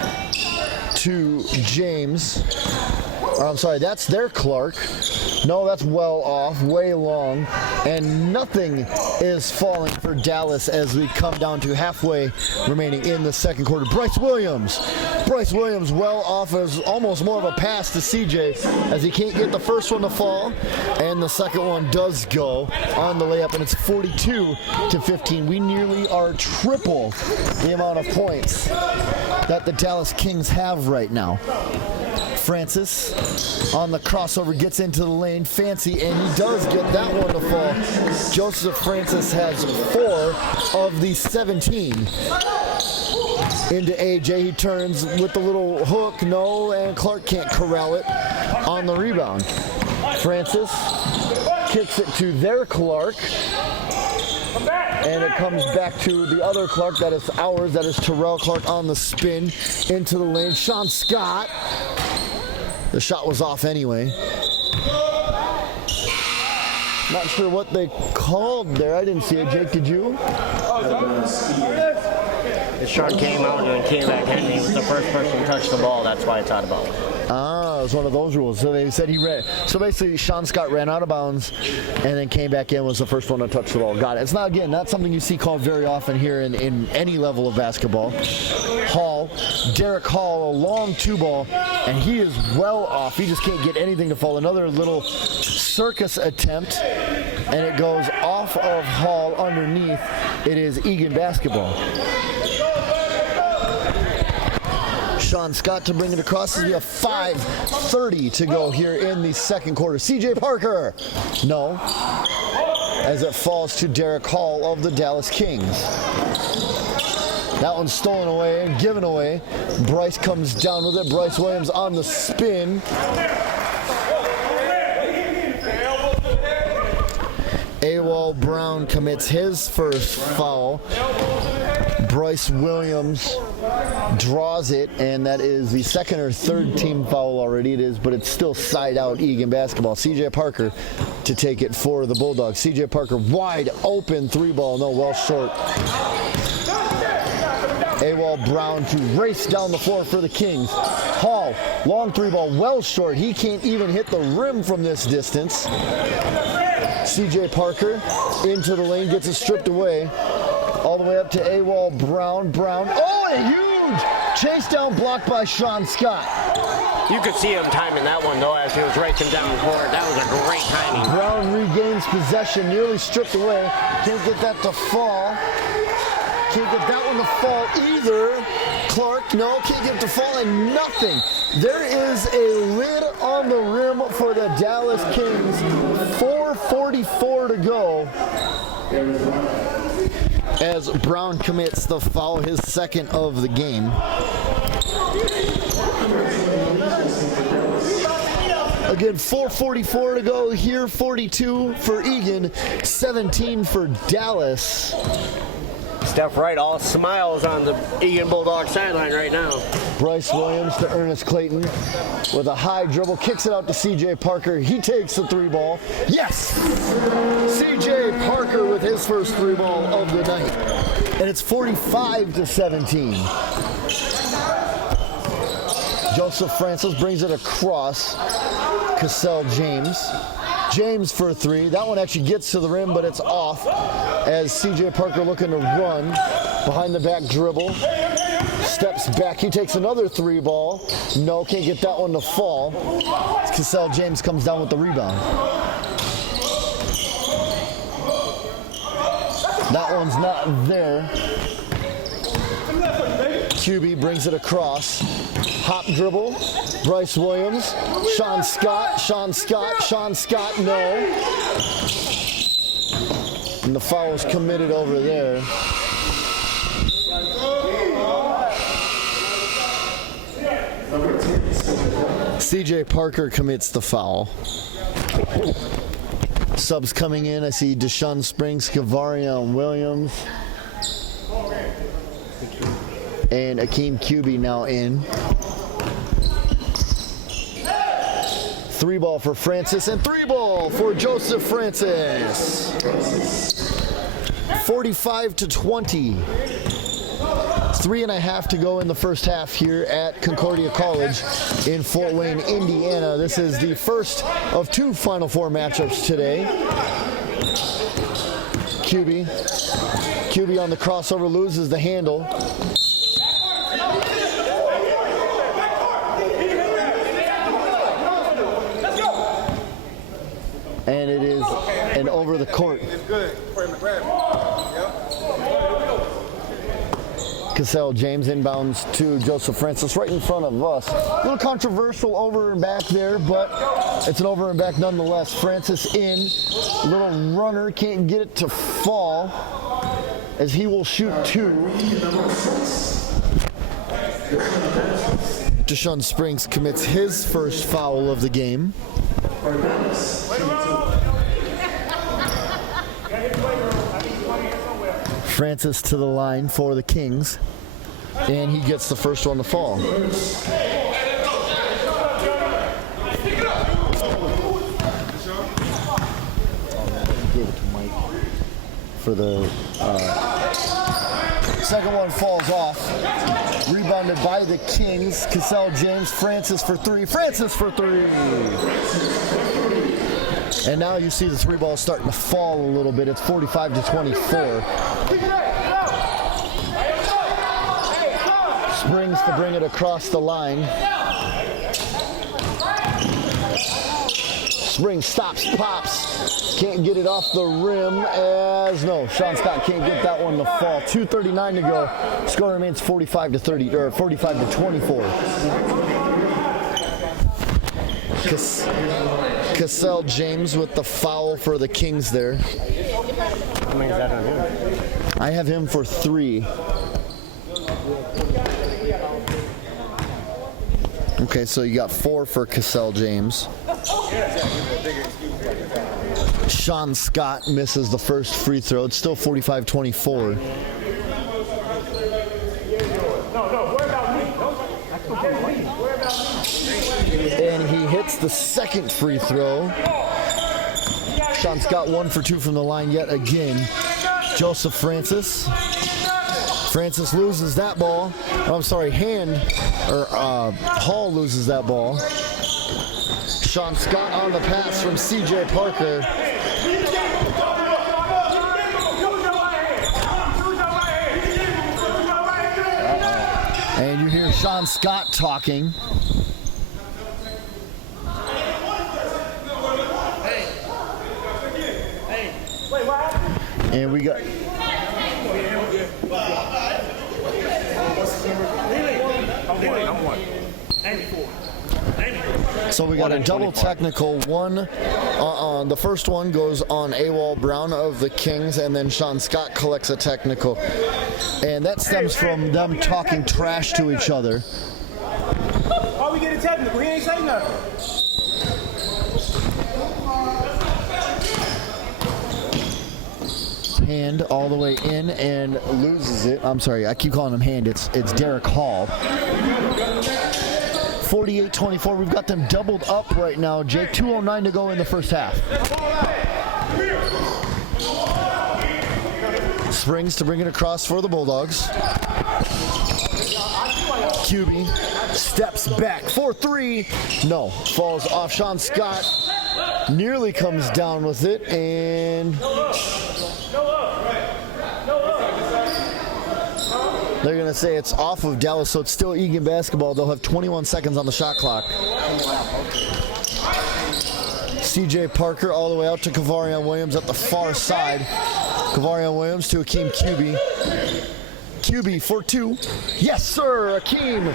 to James. I'm sorry, that's their Clark. No, that's well off, way long, and nothing is falling for Dallas as we come down to halfway remaining in the second quarter. Bryce Williams well off as almost more of a pass to CJ as he can't get the first one to fall, and the second one does go on the layup, and it's 42-15. We nearly are triple the amount of points that the Dallas Kings have right now. Francis on the crossover gets into the lane, fancy, and he does get that one to fall. Joseph Francis has 4 of the 17. Into AJ, he turns with the little hook, no, and Clark can't corral it on the rebound. Francis kicks it to their Clark, and it comes back to the other Clark, that is ours, that is Terrell Clark on the spin into the lane. Sean Scott. The shot was off anyway. Not sure what they called there. I didn't see it. Jake, did you? The shot came out and then came back in. He was the first person to touch the ball. That's why it's out of bounds. Ah, it was one of those rules. So they said he ran. So basically, Sean Scott ran out of bounds and then came back in, was the first one to touch the ball. Got it. It's not, again, not something you see called very often here in any level of basketball. Hall, Derek Hall, a long 2-ball, and he is well off. He just can't get anything to fall. Another little circus attempt, and it goes off of Hall underneath. It is Eagan basketball. Sean Scott to bring it across. We have 5:30 to go here in the second quarter. CJ Parker, no, as it falls to Derek Hall of the Dallas Kings. That one's stolen away and given away. Bryce comes down with it. Bryce Williams on the spin. Awal Brown commits his first foul. Bryce Williams draws it, and that is the second or third team foul already. It is, but it's still side out Eagan basketball. CJ Parker to take it for the Bulldogs. CJ Parker wide open 3-ball, no, well short. Awal Brown to race down the floor for the Kings. Hall, long 3-ball, well short. He can't even hit the rim from this distance. CJ Parker into the lane, gets it stripped away. All the way up to Awal Brown. Oh, a huge chase down block by Sean Scott. You could see him timing that one, though, as he was racing down court. That was a great timing. Brown regains possession, nearly stripped away. Can't get that to fall. Can't get that one to fall either. Clark, no, can't get it to fall, and nothing. There is a lid on the rim for the Dallas Kings. 4:44 to go. As Brown commits the foul, his second of the game. Again, 4:44 to go here, 42 for Eagan, 17 for Dallas. Steph Wright all smiles on the Eagan Bulldog sideline right now. Bryce Williams to Ernest Clayton with a high dribble, kicks it out to CJ Parker. He takes the 3 ball. Yes! CJ Parker with his first 3 ball of the night. And it's 45-17. Joseph Francis brings it across. Cassell James. James for 3. That one actually gets to the rim, but it's off as CJ Parker looking to run behind the back dribble. Steps back. He takes another 3 ball. No, can't get that one to fall. Cassell James comes down with the rebound. That one's not there. QB brings it across. Hop dribble. Bryce Williams. Sean Scott. No. And the foul is committed over there. CJ Parker commits the foul. Subs coming in. I see Deshaun Springs, Kavarian Williams, and Akeem QB now in. 3 ball for Francis and 3 ball for Joseph Francis. 45-20. 3.5 to go in the first half here at Concordia College in Fort Wayne, Indiana. This is the first of 2 Final Four matchups today. QB on the crossover loses the handle. And it is an over the court. Cassell James inbounds to Joseph Francis right in front of us. A little controversial over and back there, but it's an over and back nonetheless. Francis in, little runner, can't get it to fall as he will shoot 2. Deshaun Springs commits his first foul of the game. Francis to the line for the Kings, and he gets the first one to fall. Gave it to Mike for the second one falls off. Rebounded by the Kings. Cassell James, Francis for 3. Francis for 3. And now you see the 3 ball starting to fall a little bit. It's 45-24. Springs to bring it across the line. Springs stops, pops. Can't get it off the rim as no. Sean Scott can't get that one to fall. 2:39 to go. Score remains 45-30 or 45-24. Cassell James with the foul for the Kings there. How many is that on him? I have him for 3. Okay, so you got 4 for Cassell James. Sean Scott misses the first free throw. It's still 45-24. And he hits the second free throw. Sean Scott 1 for 2 from the line yet again. Joseph Francis. Francis loses that ball. Oh, I'm sorry, Hall loses that ball. Sean Scott on the pass from CJ Parker. And you hear Sean Scott talking. And we got so we got a double technical. One the first one goes on AWOL Brown of the Kings, and then Sean Scott collects a technical, and that stems from them talking trash to each other. Why we get a technical? He ain't say nothing. hand all the way in and loses it. I'm sorry, I keep calling him hand. It's Derek Hall. 48-24. We've got them doubled up right now, Jake. 2:09 to go in the first half. Springs to bring it across for the Bulldogs. QB steps back for three. No, falls off. Sean Scott nearly comes down with it, and they're going to say it's off of Dallas, so it's still Eagan basketball. They'll have 21 seconds on the shot clock. CJ Parker all the way out to Kavarian Williams at the far side. Kavarian Williams to Akeem QB. QB for two. Yes, sir. Akeem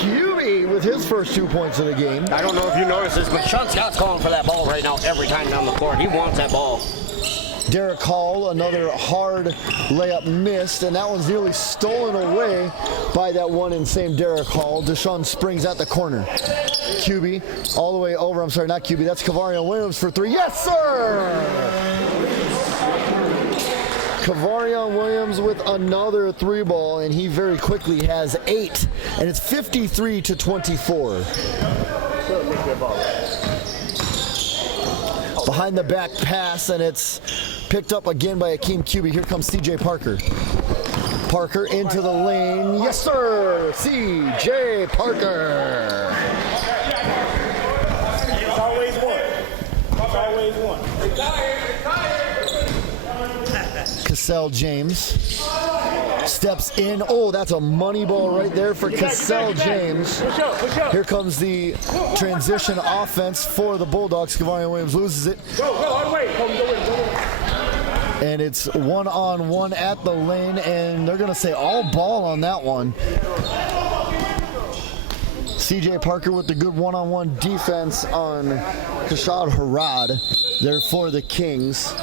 QB with his first 2 points of the game. I don't know if you noticed this, but Sean Scott's calling for that ball right now every time down the court. He wants that ball. Derek Hall, another hard layup missed, and that one's nearly stolen away by that one and same Derek Hall. Deshaun Springs at the corner. QB all the way over. I'm sorry, not QB. That's Kavarian Williams for three. Yes, sir! Kavarian Williams with another three ball, and he very quickly has 8, and it's 53-24. Behind the back pass, and it's picked up again by Akeem QB. Here comes CJ Parker. Parker into the lane. Yes, sir! CJ Parker. It's always one. It's always one. Cassell James steps in. Oh, that's a money ball right there for Cassell James. Push up. Here comes the transition offense for the Bulldogs. Kavarian Williams loses it. Go all the way. Go in. And it's one-on-one at the lane, and they're going to say all ball on that one. CJ Parker with the good one-on-one defense on Kashad Harad there for the Kings.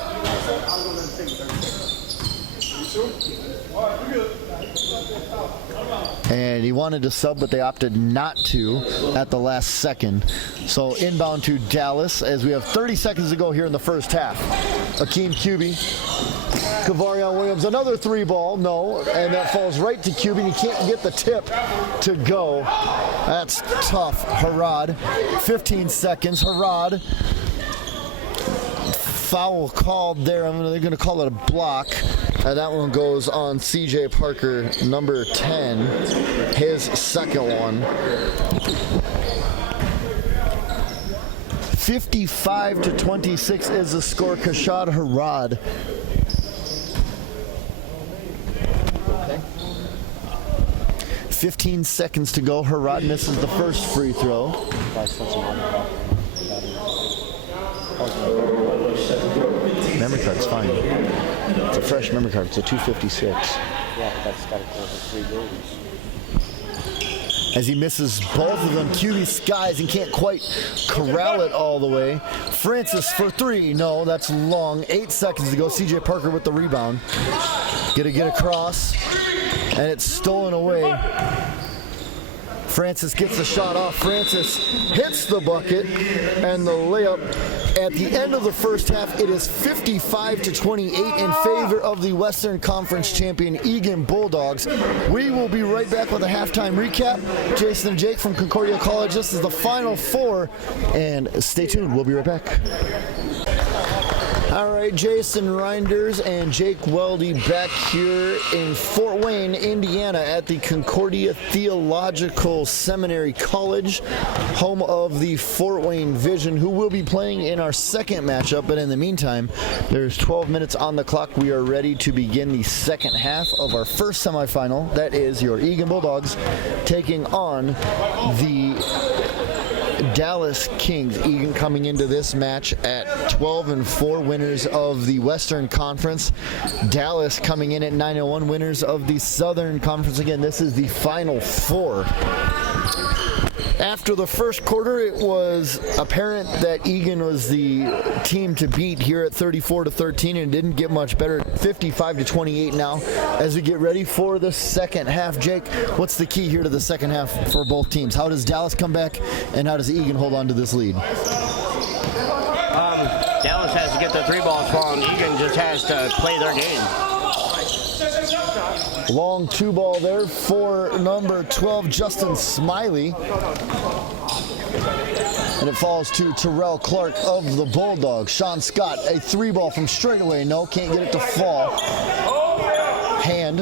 And he wanted to sub, but they opted not to at the last second. So inbound to Dallas as we have 30 seconds to go here in the first half. Akeem QB. Kavarian Williams, another three ball. No, and that falls right to QB. He can't get the tip to go. That's tough. Harad, 15 seconds. Harad. Foul called there. They're going to call it a block. And that one goes on CJ Parker, number 10, his second one. 55-26 is the score. Kashad Harad. Okay. 15 seconds to go. Harad misses the first free throw. Memory card's fine. It's a fresh memory card. It's a 256. Yeah, but that's got to go for 3 goals. As he misses both of them, QB skies and can't quite corral it all the way. Francis for three. No, that's long. 8 seconds to go. CJ Parker with the rebound. Gonna get across, and it's stolen away. Francis gets the shot off. Francis hits the bucket, and the layup. At the end of the first half, it is 55-28 in favor of the Western Conference champion Eagan Bulldogs. We will be right back with a halftime recap. Jason and Jake from Concordia College. This is the Final Four, and stay tuned. We'll be right back. All right, Jason Reinders and Jake Weldy back here in Fort Wayne, Indiana at the Concordia Theological Seminary College, home of the Fort Wayne Vision, who will be playing in our second matchup. But in the meantime, there's 12 minutes on the clock. We are ready to begin the second half of our first semifinal. That is your Eagan Bulldogs taking on the Dallas Kings. Eagan coming into this match at 12-4, winners of the Western Conference. Dallas coming in at 9-1, winners of the Southern Conference. Again, this is the Final Four. After the first quarter, it was apparent that Eagan was the team to beat here at 34-13, and it didn't get much better. 55-28 now as we get ready for the second half. Jake, what's the key here to the second half for both teams? How does Dallas come back, and how does Eagan hold on to this lead? Dallas has to get the three balls falling. Eagan just has to play their game. Long 2-ball there for number 12, Justin Smiley. And it falls to Terrell Clark of the Bulldogs. Sean Scott, a 3-ball from straightaway. No, can't get it to fall. Hand.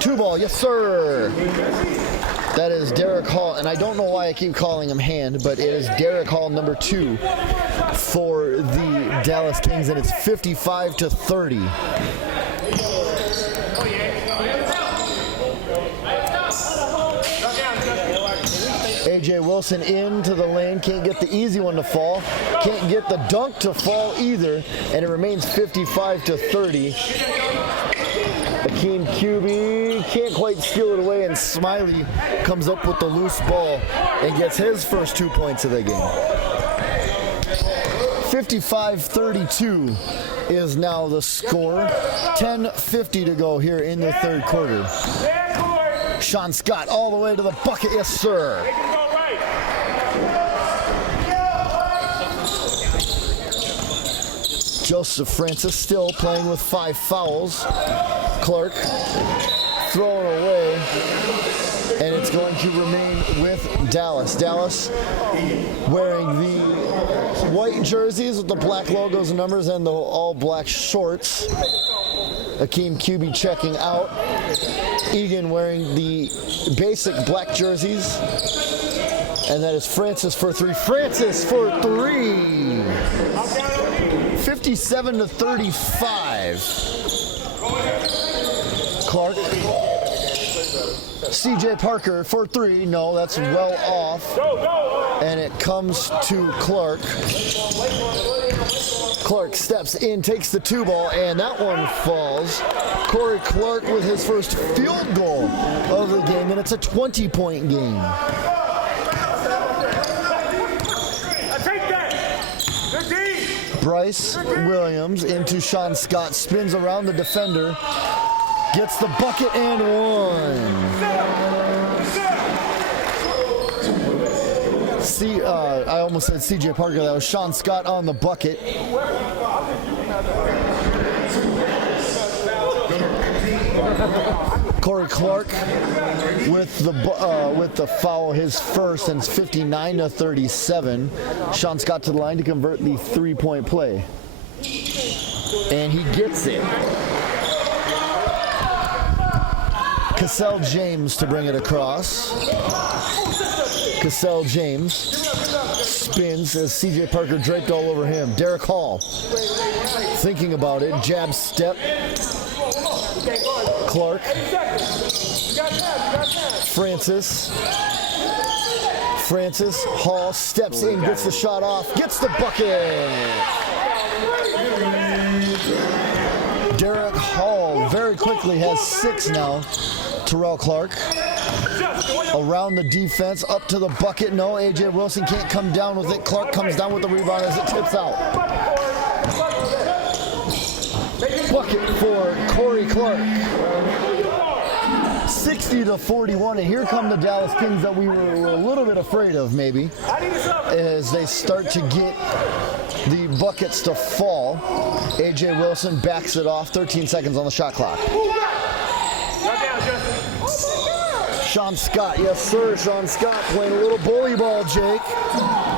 2-ball, yes sir. That is Derek Hall, and I don't know why I keep calling him hand, but it is Derek Hall, number 2, for the Dallas Kings, and it's 55-30. AJ Wilson into the lane, can't get the easy one to fall, can't get the dunk to fall either, and it remains 55-30. Akeem QB can't quite steal it away, and Smiley comes up with the loose ball and gets his first 2 points of the game. 55-32 is now the score. 10:50 to go here in the third quarter. Sean Scott all the way to the bucket, yes sir. Joseph Francis still playing with 5 fouls. Clark thrown away, and it's going to remain with Dallas. Dallas wearing the white jerseys with the black logos and numbers and the all black shorts. Akeem QB checking out. Eagan wearing the basic black jerseys. And that is Francis for 3. Francis for 3. 57-35. Clark. CJ Parker for 3. No, that's well off. And it comes to Clark. Clark steps in, takes the 2-ball, and that one falls. Corey Clark with his first field goal of the game, and it's a 20-point game. Bryce Williams into Sean Scott, spins around the defender, gets the bucket and one. I almost said CJ Parker, that was Sean Scott on the bucket. Corey Clark with the foul, his first, and it's 59-37. Sean Scott to the line to convert the 3-point play. And he gets it. Cassell James to bring it across. Cassell James spins as CJ Parker draped all over him. Derek Hall thinking about it, jab step. Clark. Francis. Hall steps in, gets the shot off, gets the bucket. Derek Hall very quickly has 6 now. Terrell Clark around the defense, up to the bucket. No, AJ Wilson can't come down with it. Clark comes down with the rebound as it tips out. Bucket for Corey Clark. 60-41, and here come the Dallas Kings that we were a little bit afraid of, maybe, as they start to get the buckets to fall. AJ Wilson backs it off, 13 seconds on the shot clock. Sean Scott, yes sir, Sean Scott playing a little bully ball, Jake.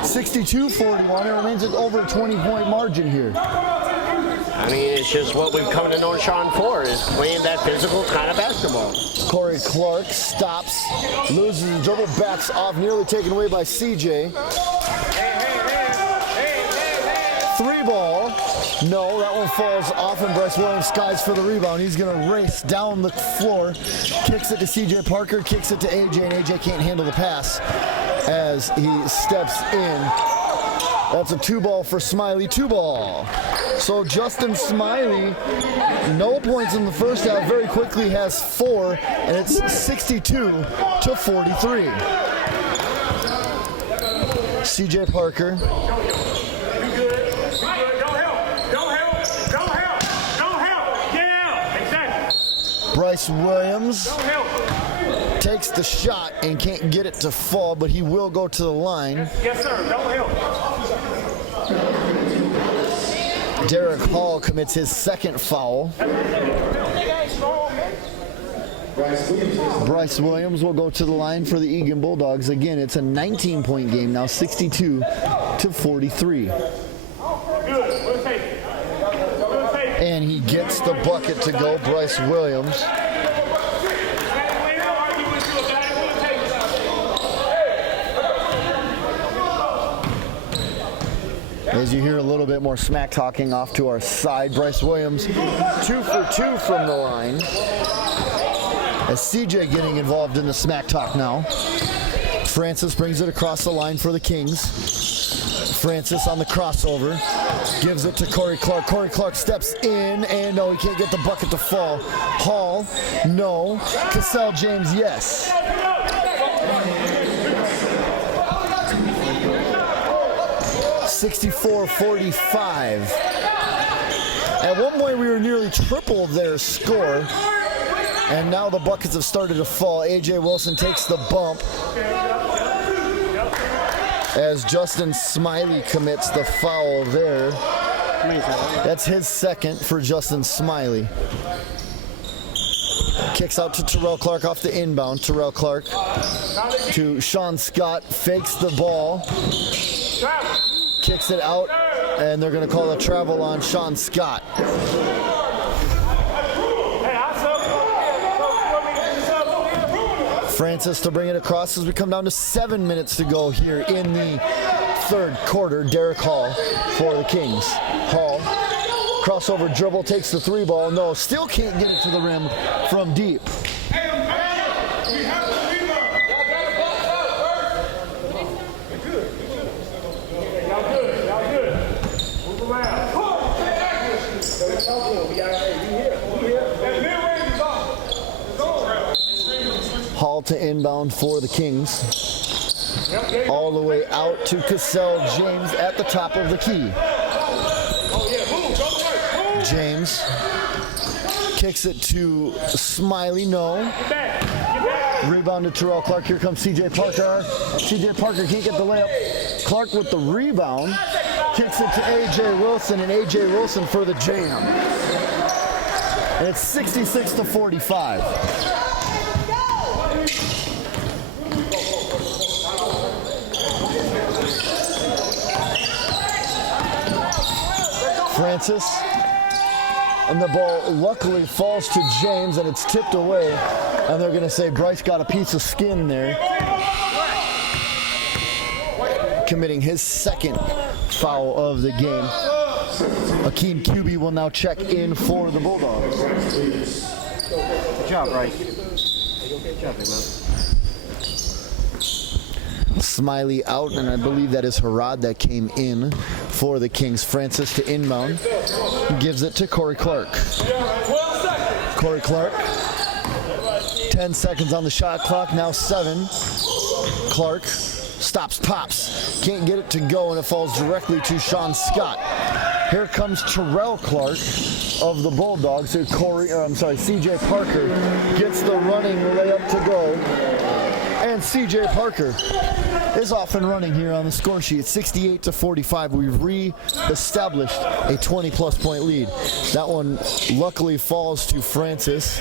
62-41, it remains at over a 20-point margin here. I mean, it's just what we've come to know Sean for, is playing that physical kind of basketball. Corey Clark stops, loses the dribble, backs off, nearly taken away by CJ. 3-ball. No, that one falls off, and Bryce Williams skies for the rebound. He's going to race down the floor, kicks it to CJ Parker, kicks it to AJ, and AJ can't handle the pass as he steps in. That's a 2-ball for Smiley, 2-ball. So Justin Smiley, no points in the first half, very quickly has 4, and it's 62-43. CJ Parker. Bryce Williams takes the shot and can't get it to fall, but he will go to the line. Yes, sir. Don't help. Derek Hall commits his second foul. Bryce Williams will go to the line for the Eagan Bulldogs. Again, it's a 19-point game now, 62-43. And he gets the bucket to go, Bryce Williams. As you hear a little bit more smack talking off to our side, Bryce Williams 2 for 2 from the line. As CJ getting involved in the smack talk now. Francis brings it across the line for the Kings. Francis on the crossover, gives it to Corey Clark. Corey Clark steps in, and no, he can't get the bucket to fall. Hall, no. Cassell James, yes. (64-45). At one point, we were nearly triple their score, and now the buckets have started to fall. A.J. Wilson takes the bump as Justin Smiley commits the foul there. That's his second for Justin Smiley. Kicks out to Terrell Clark off the inbound. Terrell Clark to Sean Scott, fakes the ball, kicks it out, and they're going to call a travel on Sean Scott. Francis to bring it across as we come down to 7 minutes to go here in the third quarter. Derek Hall for the Kings. Hall, crossover dribble, takes the three ball. No, still can't get it to the rim from deep. Hall to inbound for the Kings. All the way out to Cassell James at the top of the key. James kicks it to Smiley, no. Rebound to Terrell Clark. Here comes C.J. Parker. C.J. Parker can't get the layup. Clark with the rebound. Kicks it to A.J. Wilson, and A.J. Wilson for the jam. And it's 66-45. Francis, and the ball luckily falls to James, and it's tipped away, and they're going to say Bryce got a piece of skin there, committing his second foul of the game. Akeem QB will now check in for the Bulldogs. Good job, Bryce. Good job, man. Smiley out, and I believe that is Harad that came in for the Kings. Francis to inbound. Gives it to Corey Clark. Corey Clark. 10 seconds on the shot clock, now 7. Clark stops, pops. Can't get it to go, and it falls directly to Sean Scott. Here comes Terrell Clark of the Bulldogs. C.J. Parker gets the running layup to go. And C.J. Parker is off and running here on the score sheet. 68-45. We've re-established a 20-plus point lead. That one luckily falls to Francis.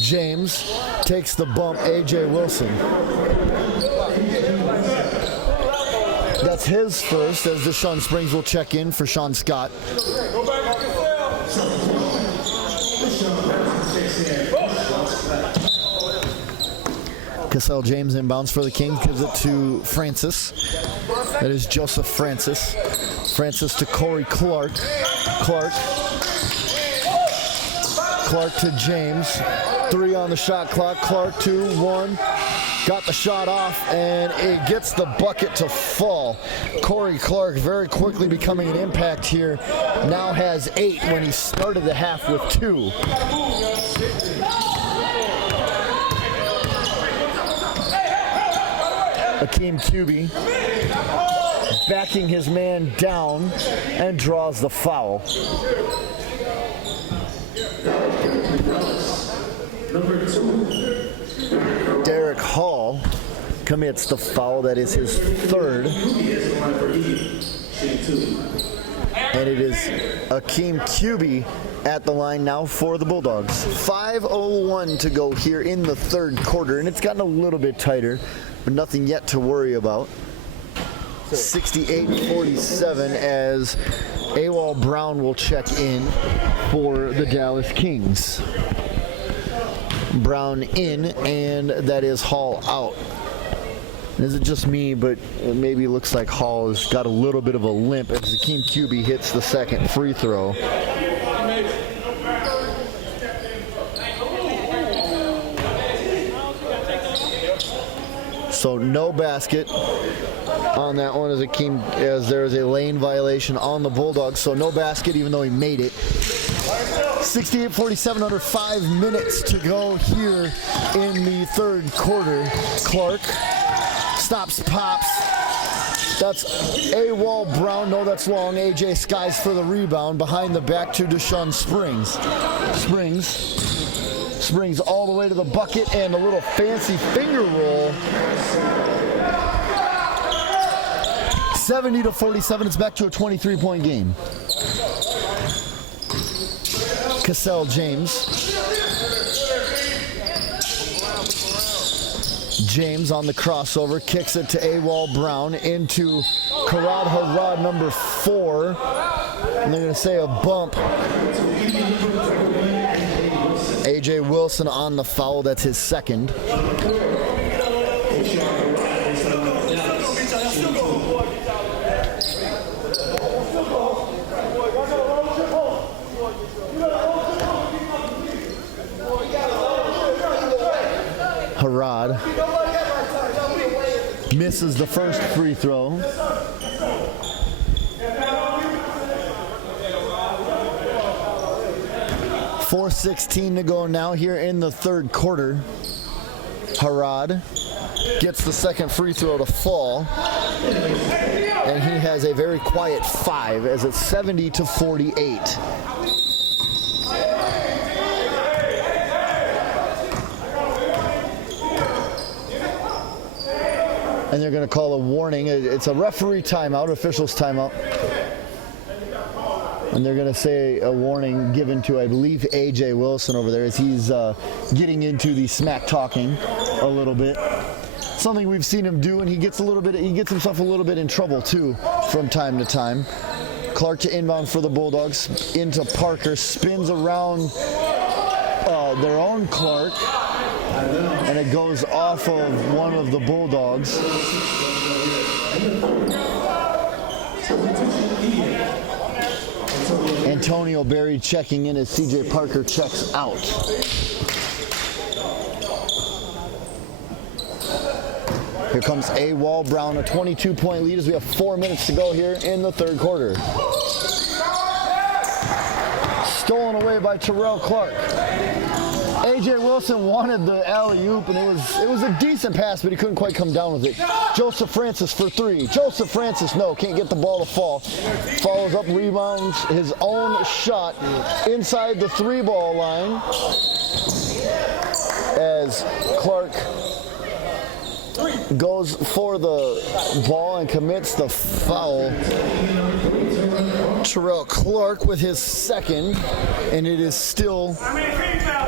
James takes the bump. A.J. Wilson. That's his first, as Deshaun Springs will check in for Sean Scott. Cassell James inbounds for the Kings, gives it to Francis. That is Joseph Francis. Francis to Corey Clark. Clark to James. 3 on the shot clock. Clark 2-1. Got the shot off, and it gets the bucket to fall. Corey Clark very quickly becoming an impact here. Now has 8 when he started the half with 2. Akeem QB backing his man down and draws the foul. Derek Hall commits the foul. That is his third. And it is Akeem Cuby at the line now for the Bulldogs. 5:01 to go here in the third quarter, and it's gotten a little bit tighter, but nothing yet to worry about. 68-47 as Awal Brown will check in for the Dallas Kings. Brown in, and that is Hall out. Is it just me, but it maybe looks like Hall has got a little bit of a limp as Akeem Cuby hits the second free throw. So no basket on that one as there is a lane violation on the Bulldogs. So no basket even though he made it. 68-47, under 5 minutes to go here in the third quarter. Clark stops, pops. That's Awal Brown. No, that's long. AJ Skies for the rebound. Behind the back to Deshaun Springs. Springs all the way to the bucket and a little fancy finger roll. 70-47. It's back to a 23-point game. Cassell James. James on the crossover, kicks it to Awal Brown into Karad Harad, number 4. And they're going to say a bump. AJ Wilson on the foul, that's his second. Harad misses the first free throw. .416 to go now here in the third quarter. Harad gets the second free throw to fall. And he has a very quiet 5 as it's 70-48. And they're going to call a warning. It's a referee timeout, officials timeout. And they're going to say a warning given to, I believe, AJ Wilson over there as he's getting into the smack talking a little bit. Something we've seen him do, and he gets himself a little bit in trouble too from time to time. Clark to inbound for the Bulldogs into Parker, spins around their own Clark. And it goes off of one of the Bulldogs. Antonio Berry checking in as CJ Parker checks out. Here comes Awal Brown, a 22-point lead as we have 4 minutes to go here in the third quarter. Stolen away by Terrell Clark. AJ Wilson wanted the alley-oop, and it was a decent pass, but he couldn't quite come down with it. Joseph Francis for 3. Joseph Francis, no, can't get the ball to fall. Follows up, rebounds his own shot inside the 3-ball line as Clark goes for the ball and commits the foul. Terrell Clark with his second, and it is still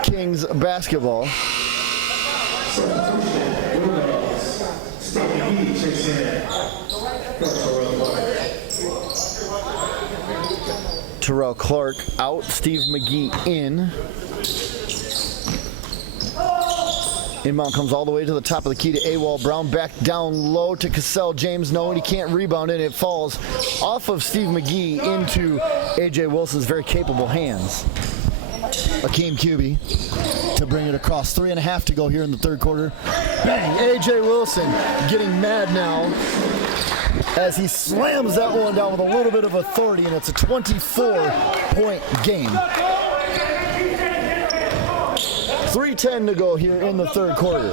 Kings basketball. Terrell Clark out, Steve McGee in. Inbound comes all the way to the top of the key to Awal Brown. Back down low to Cassell James. No, and he can't rebound it. It falls off of Steve McGee into AJ Wilson's very capable hands. Akeem Cuby to bring it across. 3.5 to go here in the third quarter. Bang! AJ Wilson getting mad now as he slams that one down with a little bit of authority, and it's a 24-point game. 3:10 to go here in the third quarter.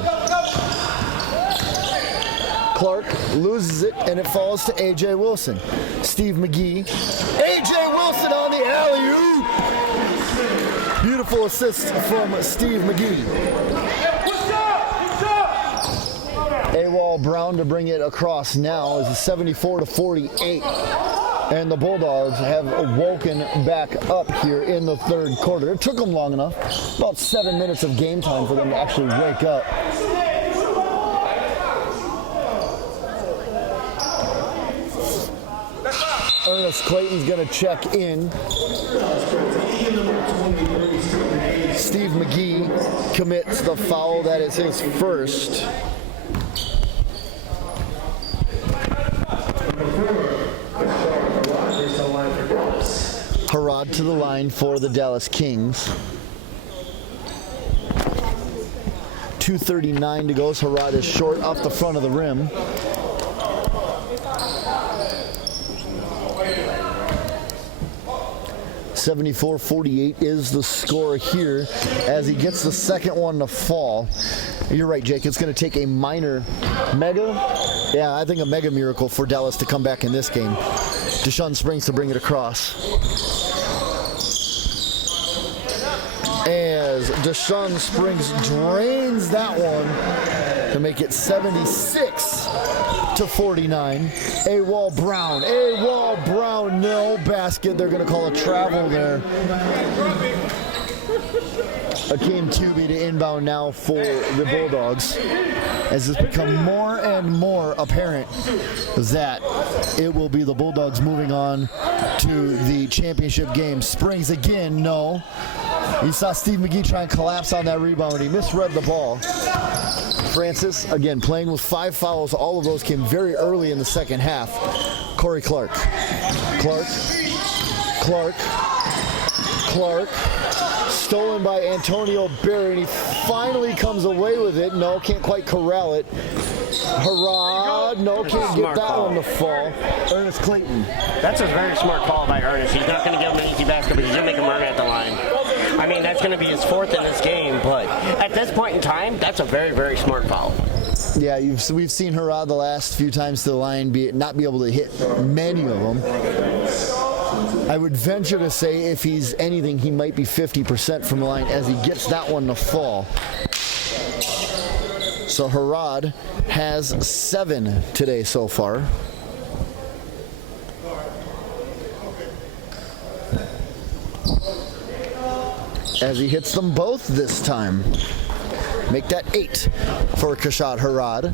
Clark loses it, and it falls to A.J. Wilson. Steve McGee. A.J. Wilson on the alley-oop. Beautiful assist from Steve McGee. Awal Brown to bring it across now as a 74-48. And the Bulldogs have woken back up here in the third quarter. It took them long enough, about 7 minutes of game time for them to actually wake up. Ernest Clayton's going to check in. Steve McGee commits the foul. That is his first. Harrod to the line for the Dallas Kings. 2:39 to go. Harrod is short off the front of the rim. .74-48 is the score here as he gets the second one to fall. You're right, Jake. It's going to take a minor mega. Yeah, I think a mega miracle for Dallas to come back in this game. Deshaun Springs to bring it across. As Deshaun Springs drains that one to make it 76-49. A-Wall Brown, no basket. They're going to call a travel there. Akeem Tubey to inbound now for the Bulldogs, as it's become more and more apparent that it will be the Bulldogs moving on to the championship game. Springs again, no. You saw Steve McGee try and collapse on that rebound. He misread the ball. Francis, again, playing with 5 fouls. All of those came very early in the second half. Corey Clark. Stolen by Antonio Berry, and he finally comes away with it. No, can't quite corral it. Harrod, no, can't get that one to fall. Ernest Clayton. That's a very smart call by Ernest. He's not going to give him an easy basket, but he's going to make him run at the line. I mean, that's going to be his 4th in this game, but at this point in time, that's a very, very smart foul. Yeah, we've seen Harrod the last few times to the line not be able to hit many of them. I would venture to say if he's anything, he might be 50% from the line as he gets that one to fall. So Harrod has 7 today so far. As he hits them both this time. Make that 8 for Kashad Harrod.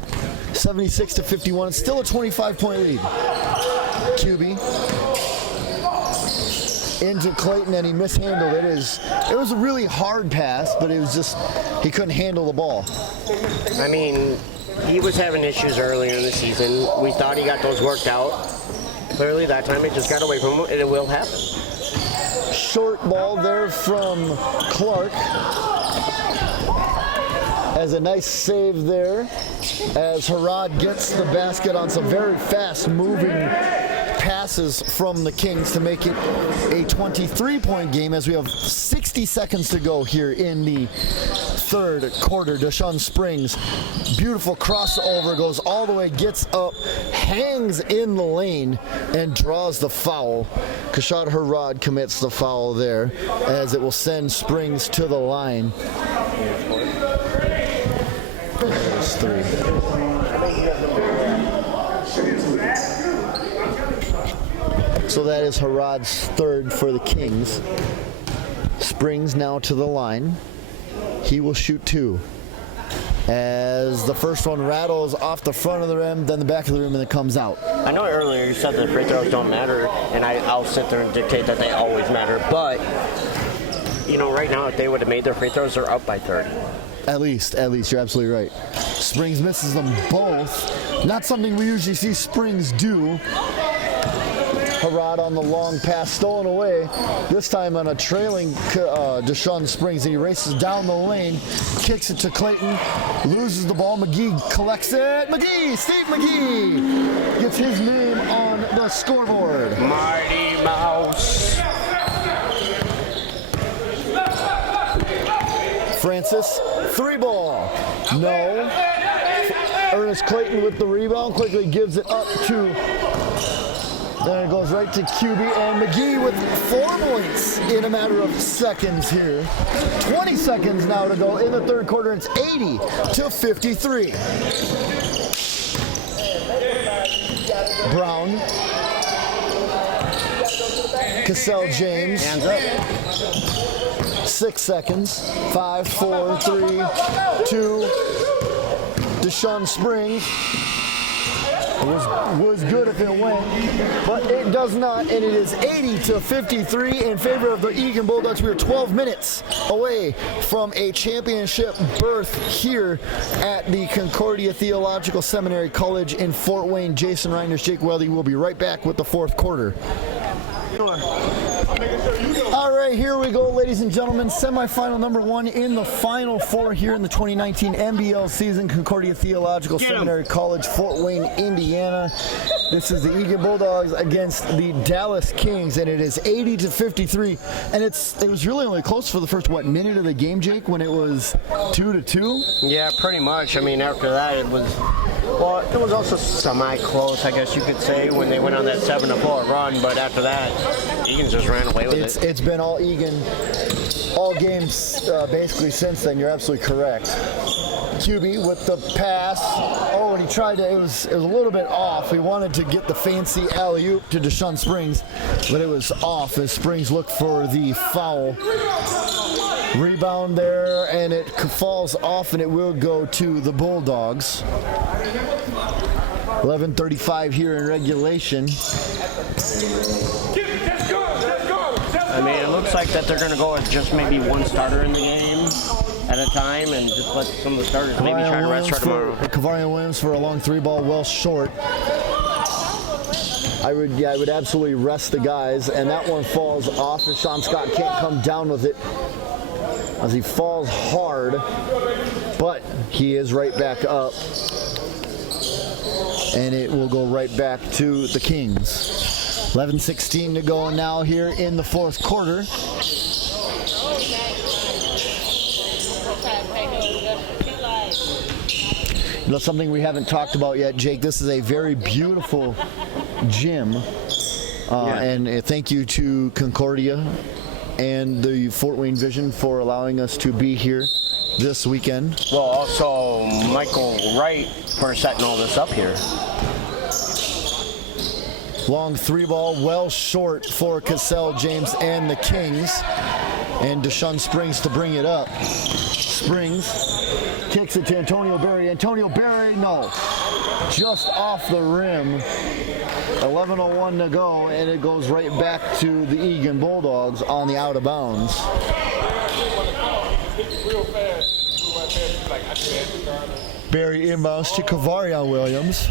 76-51. It's still a 25-point lead. QB into Clayton, and he mishandled it. It was a really hard pass, but it was just he couldn't handle the ball. I mean, he was having issues earlier in the season. We thought he got those worked out. Clearly, that time it just got away from him, and it will happen. Short ball there from Clark. As a nice save there, as Harrod gets the basket on some very fast-moving passes from the Kings to make it a 23-point game as we have 60 seconds to go here in the third quarter. Deshaun Springs, beautiful crossover, goes all the way, gets up, hangs in the lane, and draws the foul. Kashad Harrod commits the foul there as it will send Springs to the line. There's 3. So that is Harrod's 3rd for the Kings. Springs now to the line. He will shoot 2. As the first one rattles off the front of the rim, then the back of the rim, and it comes out. I know earlier you said that free throws don't matter, and I'll sit there and dictate that they always matter. But, you know, right now, if they would have made their free throws, they're up by 30. At least, you're absolutely right. Springs misses them both. Not something we usually see Springs do. Harrod on the long pass, stolen away. This time on a trailing Deshaun Springs. He races down the lane, kicks it to Clayton, loses the ball. McGee collects it. Steve McGee gets his name on the scoreboard. Mighty Mouse. Francis, 3 ball. No. Ernest Clayton with the rebound, quickly gives it up to, then it goes right to QB, and McGee with 4 points in a matter of seconds here. 20 seconds now to go in the third quarter. It's 80-53. Brown Cassell James. Hands up. 6 seconds. 5, 4, 3, 2. Deshaun Springs. Was good if it went, but it does not, and it is 80-53 in favor of the Eagan Bulldogs. We are 12 minutes away from a championship berth here at the Concordia Theological Seminary College in Fort Wayne. Jason Reiners, Jake Weldy will be right back with the fourth quarter. All right, here we go, ladies and gentlemen. Semifinal number 1 in the Final Four here in the 2019 MBL season. Concordia Theological Seminary College, Fort Wayne, Indiana. This is the Eagan Bulldogs against the Dallas Kings, and it is 80-53. And it was really only close for the first, minute of the game, Jake, when it was 2-2? Yeah, pretty much. I mean, after that, it was also semi-close, I guess you could say, when they went on that 7-4 run. But after that, Eagan just ran away with it. It's been all Eagan, all games basically since then. You're absolutely correct. QB with the pass. Oh, and he tried to, it was a little bit off. He wanted to get the fancy alley-oop to Deshaun Springs, but it was off as Springs looked for the foul. Rebound there, and it falls off, and it will go to the Bulldogs. 11:35 here in regulation. I mean, it looks like that they're going to go with just maybe one starter in the game at a time and just let some of the starters maybe try to rest for tomorrow. Kavarian Williams for a long 3-ball, well short. I would absolutely rest the guys, and that one falls off, and Sean Scott can't come down with it as he falls hard, but he is right back up, and it will go right back to the Kings. 11:16 to go now here in the fourth quarter. You know, something we haven't talked about yet, Jake, this is a very beautiful gym, and thank you to Concordia and the Fort Wayne Vision for allowing us to be here this weekend. Well, also Michael Wright for setting all this up here. Long 3-ball, well short for Cassell James and the Kings. And Deshaun Springs to bring it up. Springs kicks it to Antonio Berry. Antonio Berry, no. Just off the rim. 11:01 to go, and it goes right back to the Eagan Bulldogs on the out of bounds. Berry inbounds to Kavarian Williams.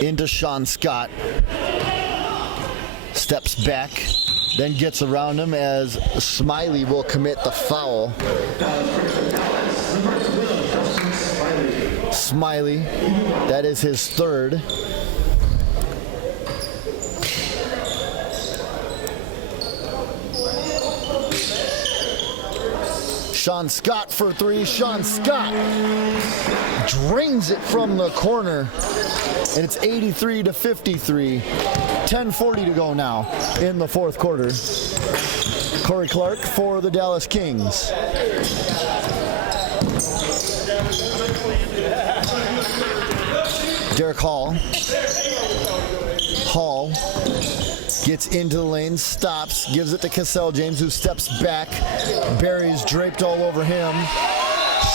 Into Sean Scott. Steps back, then gets around him as Smiley will commit the foul. Smiley, that is his third. Sean Scott for 3. Sean Scott drains it from the corner, and it's 83-53. 10:40 to go now in the fourth quarter. Corey Clark for the Dallas Kings. Derek Hall. Hall gets into the lane, stops, gives it to Cassell James, who steps back. Barry's draped all over him.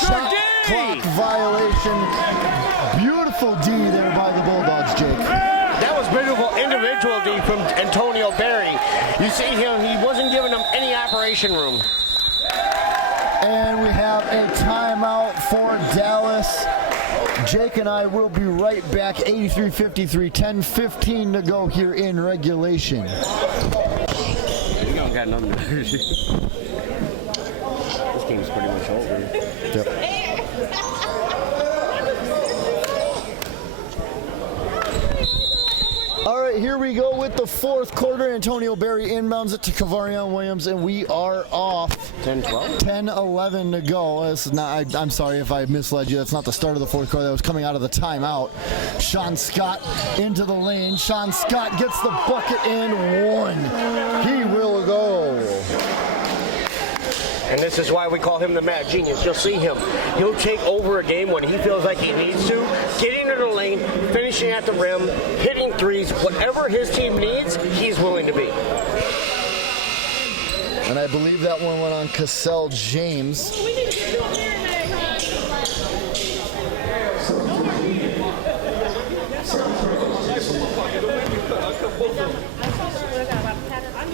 Shot clock violation. Beautiful D there by the Bulldogs, Jake. That was beautiful individual D from Antonio Berry. You see him, he wasn't giving them any operation room. And we have a timeout for Dallas. Jake and I will be right back. 83-53, 10:15 to go here in regulation. We don't got nothing to do. This game's pretty much over. Yep. All right, here we go with the fourth quarter. Antonio Berry inbounds it to Kavarian Williams, and we are off. 10-12? 10:11 to go. This is not, I'm sorry if I misled you. That's not the start of the fourth quarter. That was coming out of the timeout. Sean Scott into the lane. Sean Scott gets the bucket and one. He will go. And this is why we call him the mad genius. You'll see him. He'll take over a game when he feels like he needs to, get in into the lane, finishing at the rim, hitting threes, whatever his team needs, he's willing to be. And I believe that one went on Cassell James.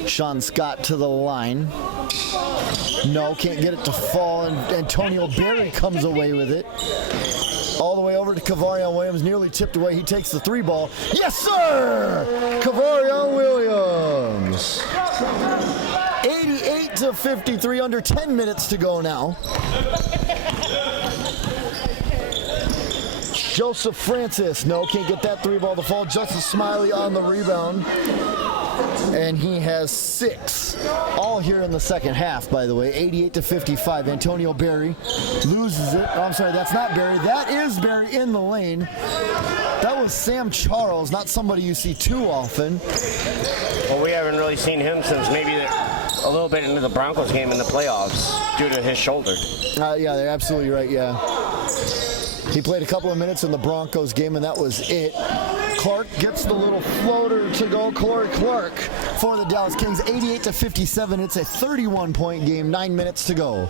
Sean Scott to the line. No, can't get it to fall, and Antonio Berry comes away with it. All the way over to Kavarion Williams, nearly tipped away. He takes the three ball. Yes, sir! Kavarion Williams. 88-53, under 10 minutes to go now. Joseph Francis, no, can't get that three ball to fall. Justice Smiley on the rebound. And he has 6, all here in the second half, by the way. 88-55. Antonio Berry loses it. Oh, I'm sorry, that's not Berry. That is Berry in the lane. That was Sam Charles, not somebody you see too often. Well, we haven't really seen him since maybe a little bit into the Broncos game in the playoffs due to his shoulder. Yeah, they're absolutely right, yeah. He played a couple of minutes in the Broncos game, and that was it. Clark gets the little floater to go. Corey Clark for the Dallas Kings. 88-57. It's a 31-point game. 9 minutes to go.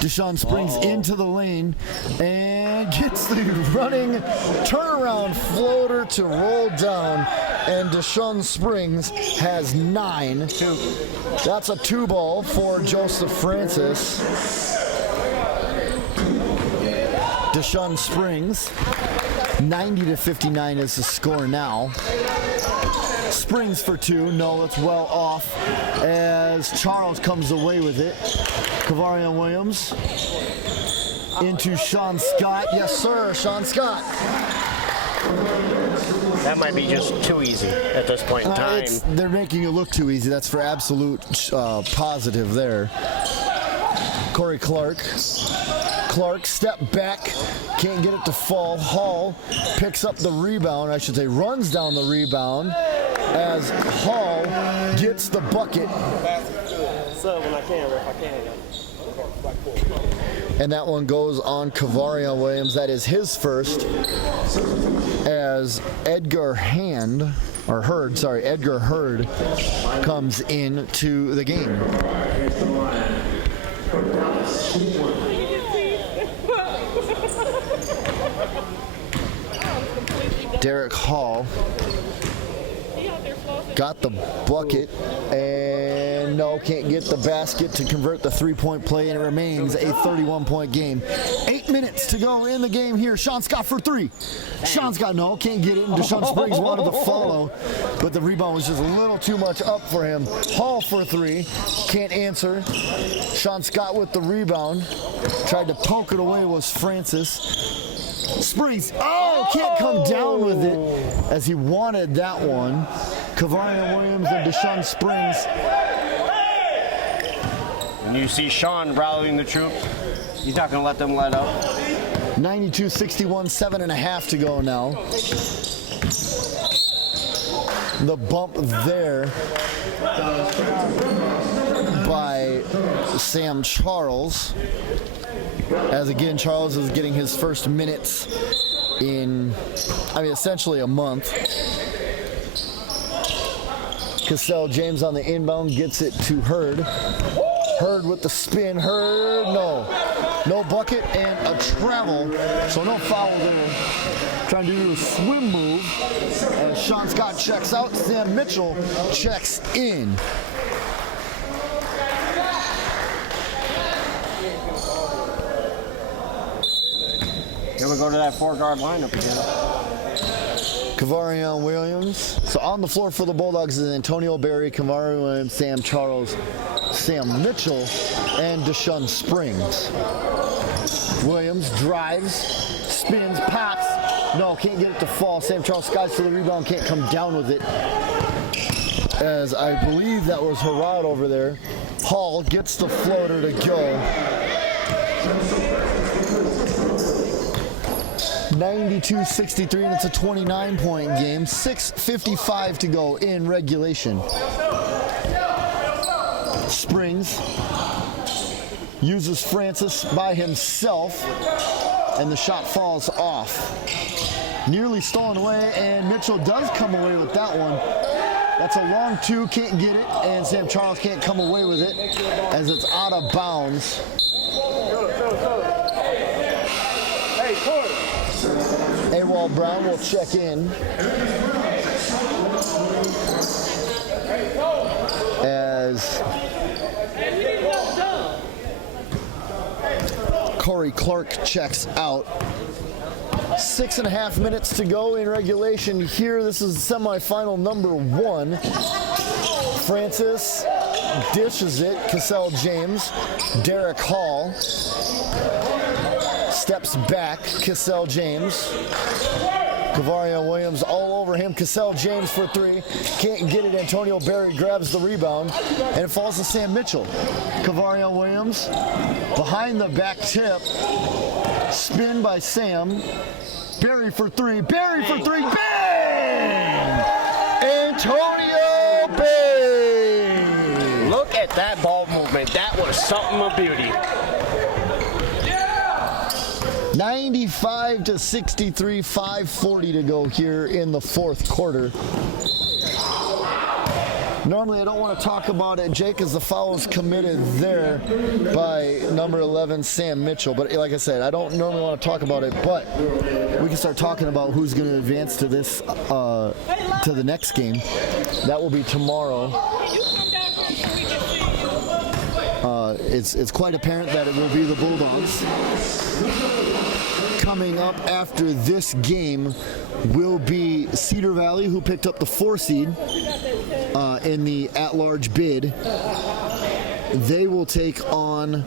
Deshaun Springs into the lane and gets the running turnaround floater to roll down. And Deshaun Springs has 9. That's a 2-ball for Joseph Francis. Deshaun Springs, 90-59 is the score now. Springs for 2. No, it's well off as Charles comes away with it. Kavarion Williams into Sean Scott. Yes, sir, Sean Scott. That might be just too easy at this point in time. They're making it look too easy. That's for absolute positive there. Corey Clark. Clark, step back, can't get it to fall. Hall picks up the rebound, I should say runs down the rebound as Hall gets the bucket. And that one goes on Kavarion Williams. That is his first as Edgar Hurd comes into the game. Derek Hall got the bucket and no, can't get the basket to convert the three-point play, and it remains a 31-point game. 8 minutes to go in the game here. Sean Scott for 3. Sean Scott, no, can't get it, and Deshaun Springs wanted to follow, but the rebound was just a little too much up for him. Hall for 3, can't answer. Sean Scott with the rebound, tried to poke it away was Francis. Springs, can't come down with it as he wanted that one. Kavarion Williams and Deshaun Springs. And you see Sean rallying the troop. He's not going to let them let up. 92-61, 7.5 to go now. The bump there by Sam Charles. As again, Charles is getting his first minutes in, essentially a month. Cassell James on the inbound gets it to Hurd. Hurd with the spin. Hurd, no bucket and a travel, so no foul there. Trying to do a swim move. And Sean Scott checks out. Sam Mitchell checks in. Here we go to that 4-guard lineup again. Kavarion Williams. So on the floor for the Bulldogs is Antonio Berry, Kavarion Williams, Sam Charles, Sam Mitchell, and Deshaun Springs. Williams drives, spins, pops. No, can't get it to fall. Sam Charles skies for the rebound, can't come down with it. As I believe that was Harrod over there. Hall gets the floater to go. 92-63, and it's a 29-point game. 6:55 to go in regulation. Springs uses Francis by himself. and the shot falls off. Nearly stolen away, and Mitchell does come away with that one. That's a long two, can't get it, and Sam Charles can't come away with it as it's out of bounds. Hey, Court. AWOL Brown will check in. As Corey Clark checks out. 6.5 minutes to go in regulation here. This is semifinal number 1. Francis dishes it. Cassell James. Derek Hall steps back. Cassell James. Cavario Williams all over him. Cassell James for 3. Can't get it. Antonio Berry grabs the rebound, and it falls to Sam Mitchell. Cavario Williams behind the back tip. Spin by Sam. Berry for 3. Berry for 3. Bang! Antonio Berry! Look at that ball movement. That was something of beauty. 95-63, 5:40 to go here in the fourth quarter. Normally I don't want to talk about it, Jake, as the foul is committed there by number 11, Sam Mitchell. But like I said, I don't normally want to talk about it, but we can start talking about who's going to advance to this, to the next game. That will be tomorrow. It's quite apparent that it will be the Bulldogs. Coming up after this game will be Cedar Valley, who picked up the 4 seed in the at-large bid. They will take on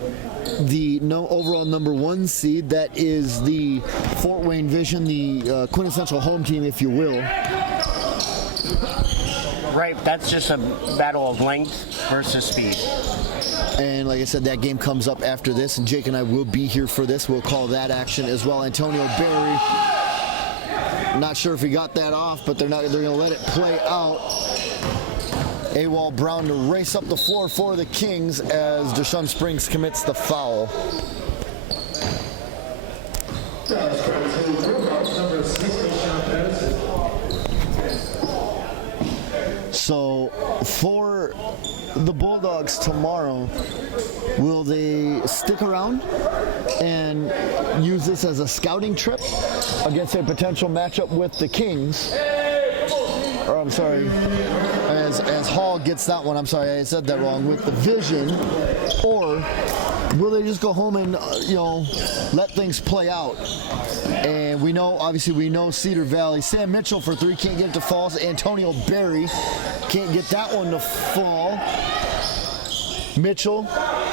the overall number 1 seed. That is the Fort Wayne Vision, the quintessential home team, if you will. Right, that's just a battle of length versus speed. And like I said, that game comes up after this, and Jake and I will be here for this. We'll call that action as well. Antonio Berry, not sure if he got that off, but they're going to let it play out. AWOL Brown to race up the floor for the Kings as Deshaun Springs commits the foul. So for the Bulldogs tomorrow, will they stick around and use this as a scouting trip against a potential matchup with the Kings? Or I'm sorry, as Hall gets that one, I'm sorry, I said that wrong, with the Vision, or will they just go home and, let things play out? And we know Cedar Valley. Sam Mitchell for 3, can't get it to fall. Antonio Berry can't get that one to fall. Mitchell,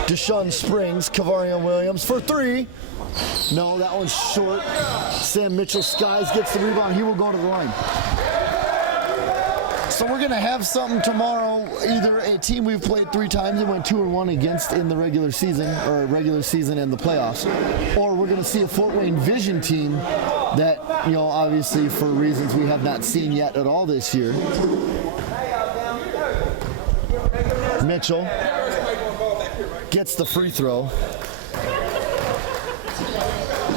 Deshaun Springs, Cavario Williams for 3. No, that one's short. Sam Mitchell skies, gets the rebound. He will go to the line. So we're going to have something tomorrow, either a team we've played 3 times and went 2-1 against in the regular season, or regular season and the playoffs, or we're going to see a Fort Wayne Vision team that, obviously for reasons we have not seen yet at all this year. Mitchell gets the free throw,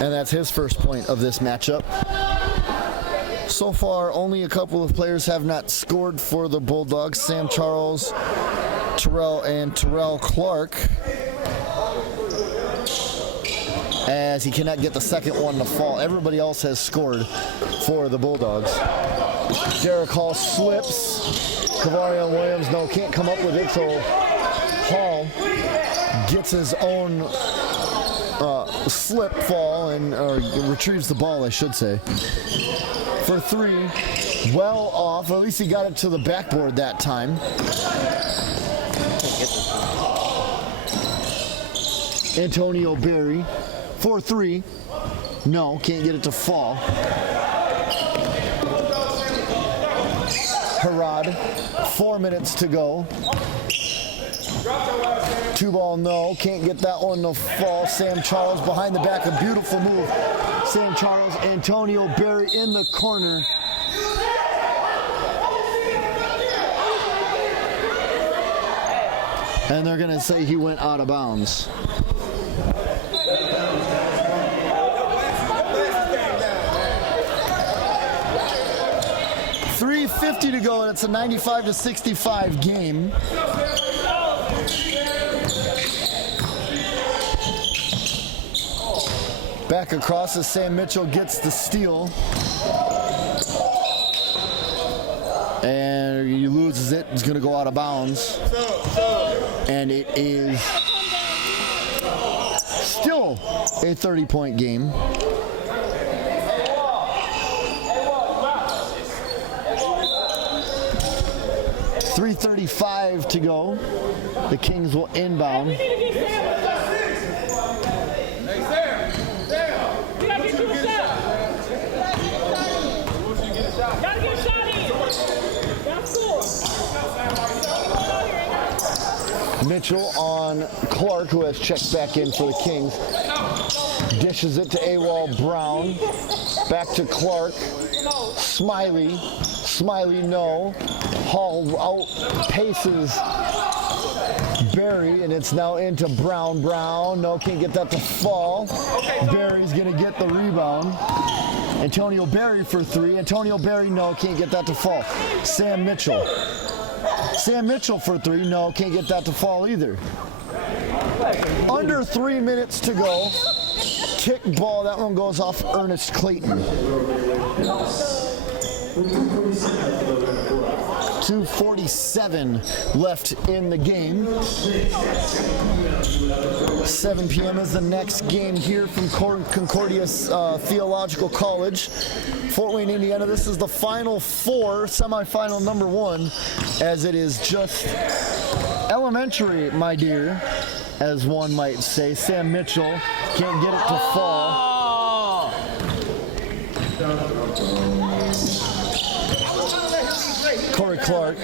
and that's his first point of this matchup. So far, only a couple of players have not scored for the Bulldogs. Sam Charles, Terrell Clark, as he cannot get the second one to fall. Everybody else has scored for the Bulldogs. Derek Hall slips. Cavario Williams, can't come up with it, so Hall gets his own slip fall or retrieves the ball, I should say. For 3, well off. At least he got it to the backboard that time. Antonio Berry for 3. No, can't get it to fall. Harad, 4 minutes to go. 2 ball, no, can't get that one to fall. Sam Charles behind the back, a beautiful move. Sam Charles, Antonio Berry in the corner. And they're going to say he went out of bounds. 3:50 to go, and it's a 95-65 game. Back across as Sam Mitchell gets the steal. And he loses it. It's going to go out of bounds. And it is still a 30-point game. .335 to go. The Kings will inbound. Mitchell on Clark, who has checked back in for the Kings. Dishes it to AWOL Brown. Back to Clark. Smiley. Smiley, no. Hall outpaces Barry, and it's now into Brown. Brown, no, can't get that to fall. Barry's going to get the rebound. Antonio Barry for three. Antonio Barry, no, can't get that to fall. Sam Mitchell. Sam Mitchell for three. No, can't get that to fall either. Under 3 minutes to go. Kick ball. That one goes off Ernest Clayton. 2:47 left in the game. 7 p.m. is the next game here from Concordia Theological College, Fort Wayne, Indiana. This is the Final Four, semifinal number 1, as it is just elementary, my dear, as one might say. Sam Mitchell can't get it to fall. Corey Clark.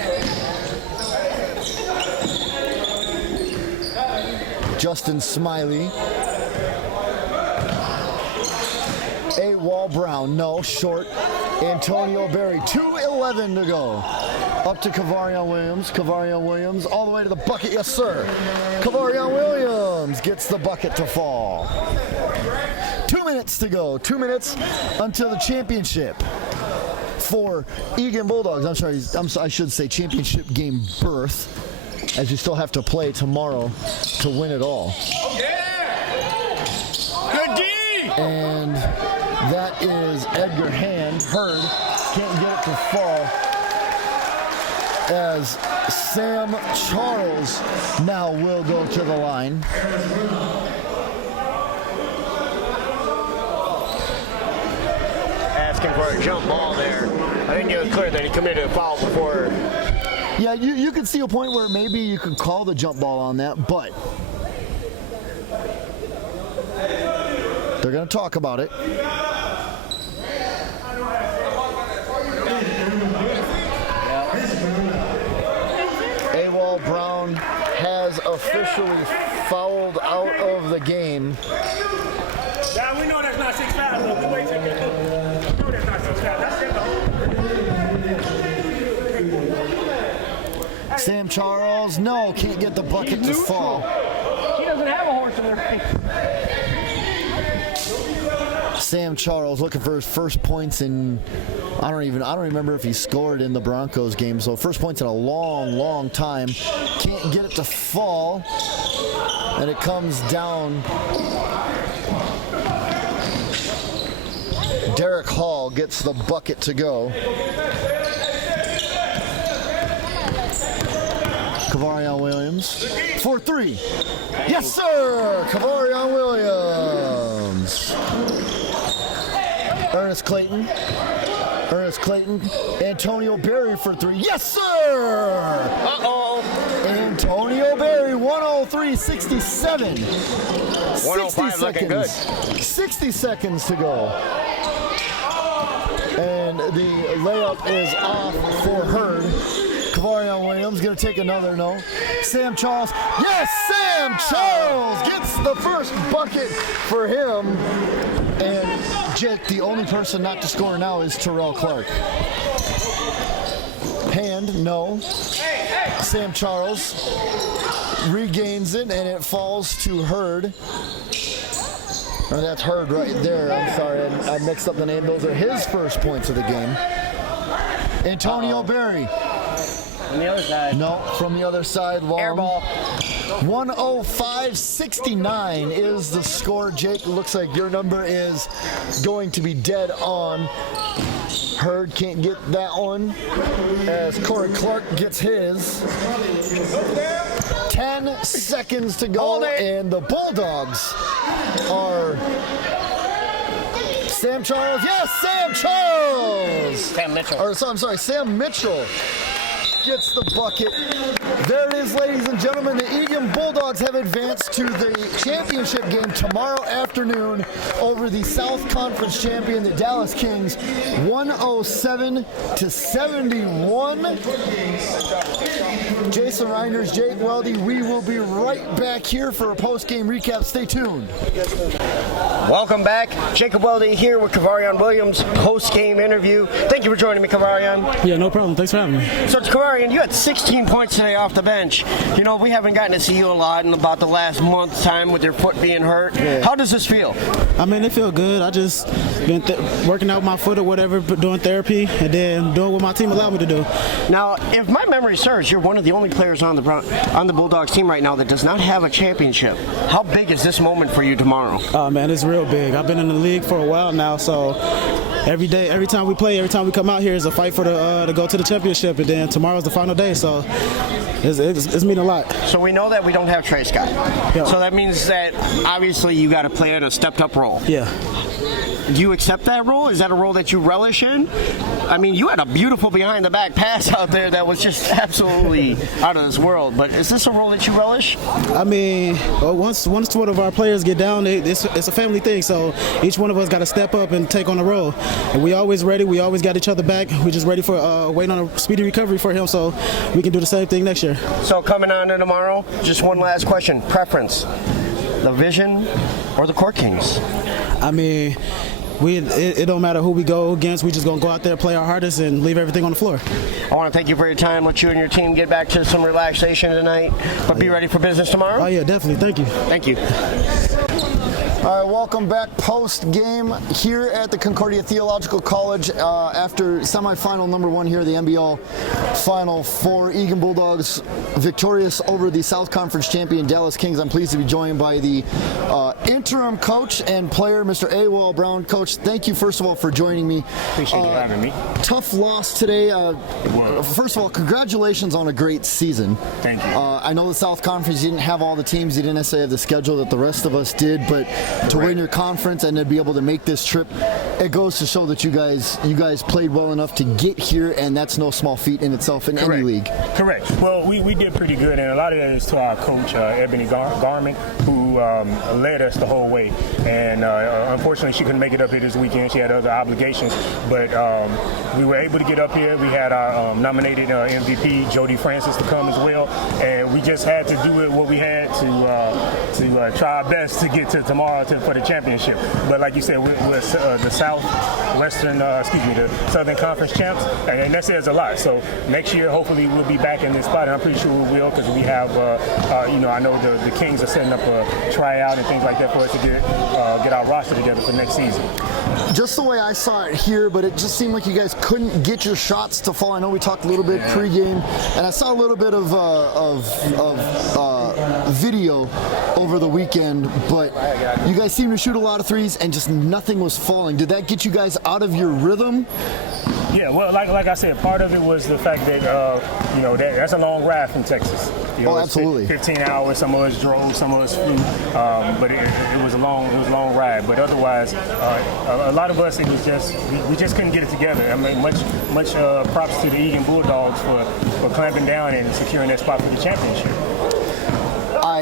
Justin Smiley. AWOL Brown, no, short. Antonio Barry, 2:11 to go. Up to Kavarian Williams. Kavarian Williams all the way to the bucket, yes sir. Kavarian Williams gets the bucket to fall. 2 minutes to go. 2 minutes until the championship for Eagan Bulldogs. I'm sorry, I should say championship game berth, as you still have to play tomorrow to win it all. Good D! And that is Edgar Hand. Hurd can't get it to fall, as Sam Charles now will go to the line. Asking for a jump ball there. I think it was clear that he committed a foul before. Yeah, you could see a point where maybe you could call the jump ball on that, but they're going to talk about it. AWOL Brown has officially fouled out of the game. Yeah, we know that's not 6'5", though. We wait till we know that's not 6'5". That's it, though. Sam Charles, no, can't get the bucket to fall. She doesn't have a horse in her face. Sam Charles looking for his first points in, I don't remember if he scored in the Broncos game. So first points in a long time. Can't get it to fall, and it comes down. Derek Hall gets the bucket to go. Kavarian Williams for three. Yes, sir! Kavarian Williams. Ernest Clayton. Antonio Barry for three. Yes, sir! Uh-oh. Antonio Barry, 103.67. 105 looking good. 60 seconds to go. And the layup is off for Hurd. Kavarian Williams going to take another no. Sam Charles. Yes, Sam Charles gets the first bucket for him. And Jake, the only person not to score now is Terrell Clark. Hand, no. Sam Charles regains it, and it falls to Hurd. Oh, that's Hurd right there. I'm sorry, I mixed up the name. Those are his first points of the game. Antonio Berry. On the other side. No, from the other side. Long. Air ball. 105-69 is the score. Jake, looks like your number is going to be dead on. Hurd can't get that one as Corey Clark gets his. 10 seconds to go, and the Bulldogs are Sam Charles. Yes, Sam Charles. Sam Mitchell. Or, so, I'm sorry, Sam Mitchell gets the bucket. There it is, ladies and gentlemen. The Eagan Bulldogs have advanced to the championship game tomorrow afternoon over the South Conference champion, the Dallas Kings, 107-71. Jason Reinders, Jake Weldy, we will be right back here for a post-game recap. Stay tuned. Welcome back. Jacob Weldy here with Kavarian Williams, post-game interview. Thank you for joining me, Kavarian. Yeah, no problem. Thanks for having me. So, Kavarian, you had 16 points today off the bench. You know, we haven't gotten to see you a lot in about the last month's time with your foot being hurt. Yeah. How does this feel? I mean, it feels good. I just been working out my foot or whatever, doing therapy, and then doing what my team allowed me to do. Now, if my memory serves, you're one of the only players on the Bulldogs team right now that does not have a championship. How big is this moment for you tomorrow? Oh, man, it's real big. I've been in the league for a while now, so every day, every time we play, every time we come out here is a fight for to go to the championship, and then tomorrow's the final day, so it's meaning a lot. So we know that we don't have Trey Scott. Yeah. So that means that obviously you got to play in a stepped-up role. Yeah. Do you accept that role? Is that a role that you relish in? I mean, you had a beautiful behind-the-back pass out there that was just absolutely out of this world. But is this a role that you relish? I mean, once one of our players get down, it's a family thing. So each one of us got to step up and take on a role. And we always ready. We always got each other back. We just ready for waiting on a speedy recovery for him, so we can do the same thing next year. So coming on to tomorrow, just one last question: preference, the Vision or the Court Kings? I mean, it don't matter who we go against. We just gonna go out there, play our hardest, and leave everything on the floor. I want to thank you for your time. Let you and your team get back to some relaxation tonight, but be ready for business tomorrow. Oh yeah, definitely. Thank you. Thank you. All right, welcome back post-game here at the Concordia Theological College after semifinal number 1 here, the MBL Final for Eagan Bulldogs, victorious over the South Conference champion Dallas Kings. I'm pleased to be joined by the interim coach and player, Mr. A. Brown. Coach, thank you, first of all, for joining me. Appreciate you having me. Tough loss today. First of all, congratulations on a great season. Thank you. I know the South Conference, you didn't have all the teams, you didn't necessarily have the schedule that the rest of us did, but to win your conference and to be able to make this trip, it goes to show that you guys played well enough to get here, and that's no small feat in itself in any league. Correct. Well, we did pretty good, and a lot of that is to our coach, Ebony Garment, who led us the whole way. And unfortunately, she couldn't make it up here this weekend. She had other obligations, but we were able to get up here. We had our nominated MVP, Jody Francis, to come as well, and we just had to do what we had to try our best to get to tomorrow for the championship. But like you said, we're the Southern Conference champs, and that says a lot. So next year, hopefully, we'll be back in this spot, and I'm pretty sure we will, because we have, I know the Kings are setting up a tryout and things like that for us to get our roster together for next season. Just the way I saw it here, but it just seemed like you guys couldn't get your shots to fall. I know we talked a little bit pregame, and I saw a little bit of video over the weekend, but you guys seemed to shoot a lot of threes and just nothing was falling. Did that get you guys out of your rhythm? Yeah, well, like I said, part of it was the fact that that's a long ride from Texas. Absolutely. 15 hours. Some of us drove, some of us flew, but it was a long ride. But otherwise, a lot of us, it was just we just couldn't get it together. I mean, much props to the Eagan Bulldogs for clamping down and securing that spot for the championship.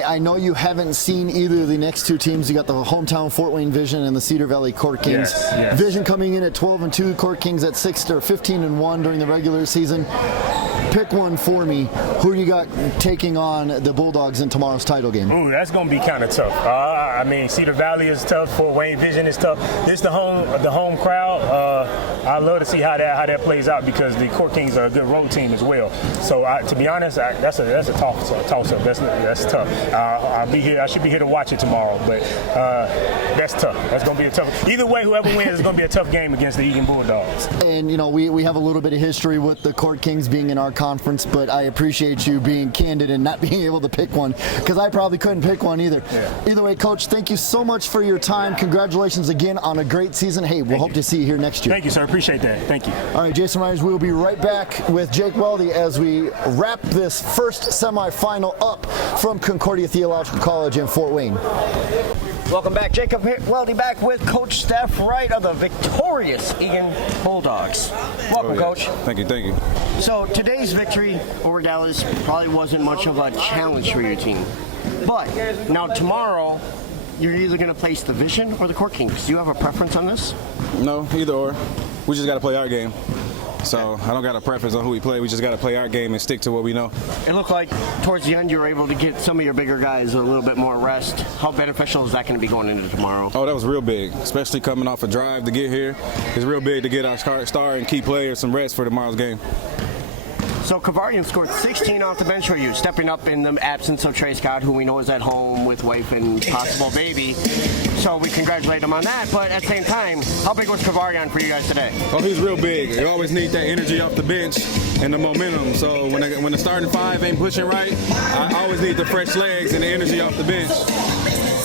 I know you haven't seen either of the next two teams. You got the hometown Fort Wayne Vision and the Cedar Valley Court Kings. Yes. Vision coming in at 12-2, Court Kings at 15-1 during the regular season. pick one for me. Who do you got taking on the Bulldogs in tomorrow's title game? Ooh, that's going to be kind of tough. I mean, Cedar Valley is tough. Fort Wayne Vision is tough. This the home crowd. I love to see how that plays out because the Court Kings are a good road team as well. So to be honest, that's a toss-up. That's tough. I'll be here. I should be here to watch it tomorrow, but that's tough. That's going to be a tough. Either way, whoever wins is going to be a tough game against the Eagan Bulldogs. And we have a little bit of history with the Court Kings being in our conference, but I appreciate you being candid and not being able to pick one because I probably couldn't pick one either. Yeah. Either way, Coach, thank you so much for your time. Congratulations again on a great season. Hey, we'll hope to see you here next year. Thank you, sir. Appreciate that. Thank you. All right, Jason Myers, we'll be right back with Jake Weldy as we wrap this first semifinal up from Concordia Theological College in Fort Wayne. Welcome back. Jacob Weldy back with Coach Steph Wright of the victorious Eagan Bulldogs. Welcome, Coach. Thank you. So today's victory over Dallas probably wasn't much of a challenge for your team. But now tomorrow, you're either going to place the Vision or the Court Kings. Do you have a preference on this? No, either or. We just got to play our game. So I don't got a preference on who we play. We just got to play our game and stick to what we know. It looked like towards the end you were able to get some of your bigger guys a little bit more rest. How beneficial is that going to be going into tomorrow? Oh, that was real big, especially coming off a drive to get here. It's real big to get our star and key players some rest for tomorrow's game. So Kavarian scored 16 off the bench for you, stepping up in the absence of Trey Scott, who we know is at home with wife and possible baby. So we congratulate him on that. But at the same time, how big was Kavarian for you guys today? Oh, he's real big. You always need that energy off the bench and the momentum. So when the starting five ain't pushing right, I always need the fresh legs and the energy off the bench.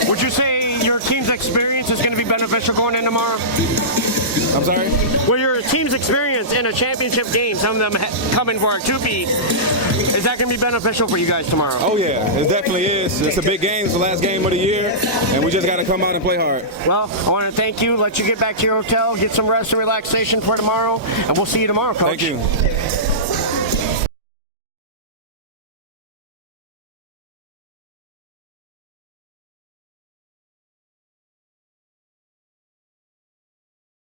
Would you say your team's experience is going to be beneficial going in tomorrow? I'm sorry? Well, your team's experience in a championship game, some of them coming for a two-peat, is that going to be beneficial for you guys tomorrow? Oh, yeah. It definitely is. It's a big game. It's the last game of the year, and we just got to come out and play hard. Well, I want to thank you, let you get back to your hotel, get some rest and relaxation for tomorrow, and we'll see you tomorrow, Coach. Thank you.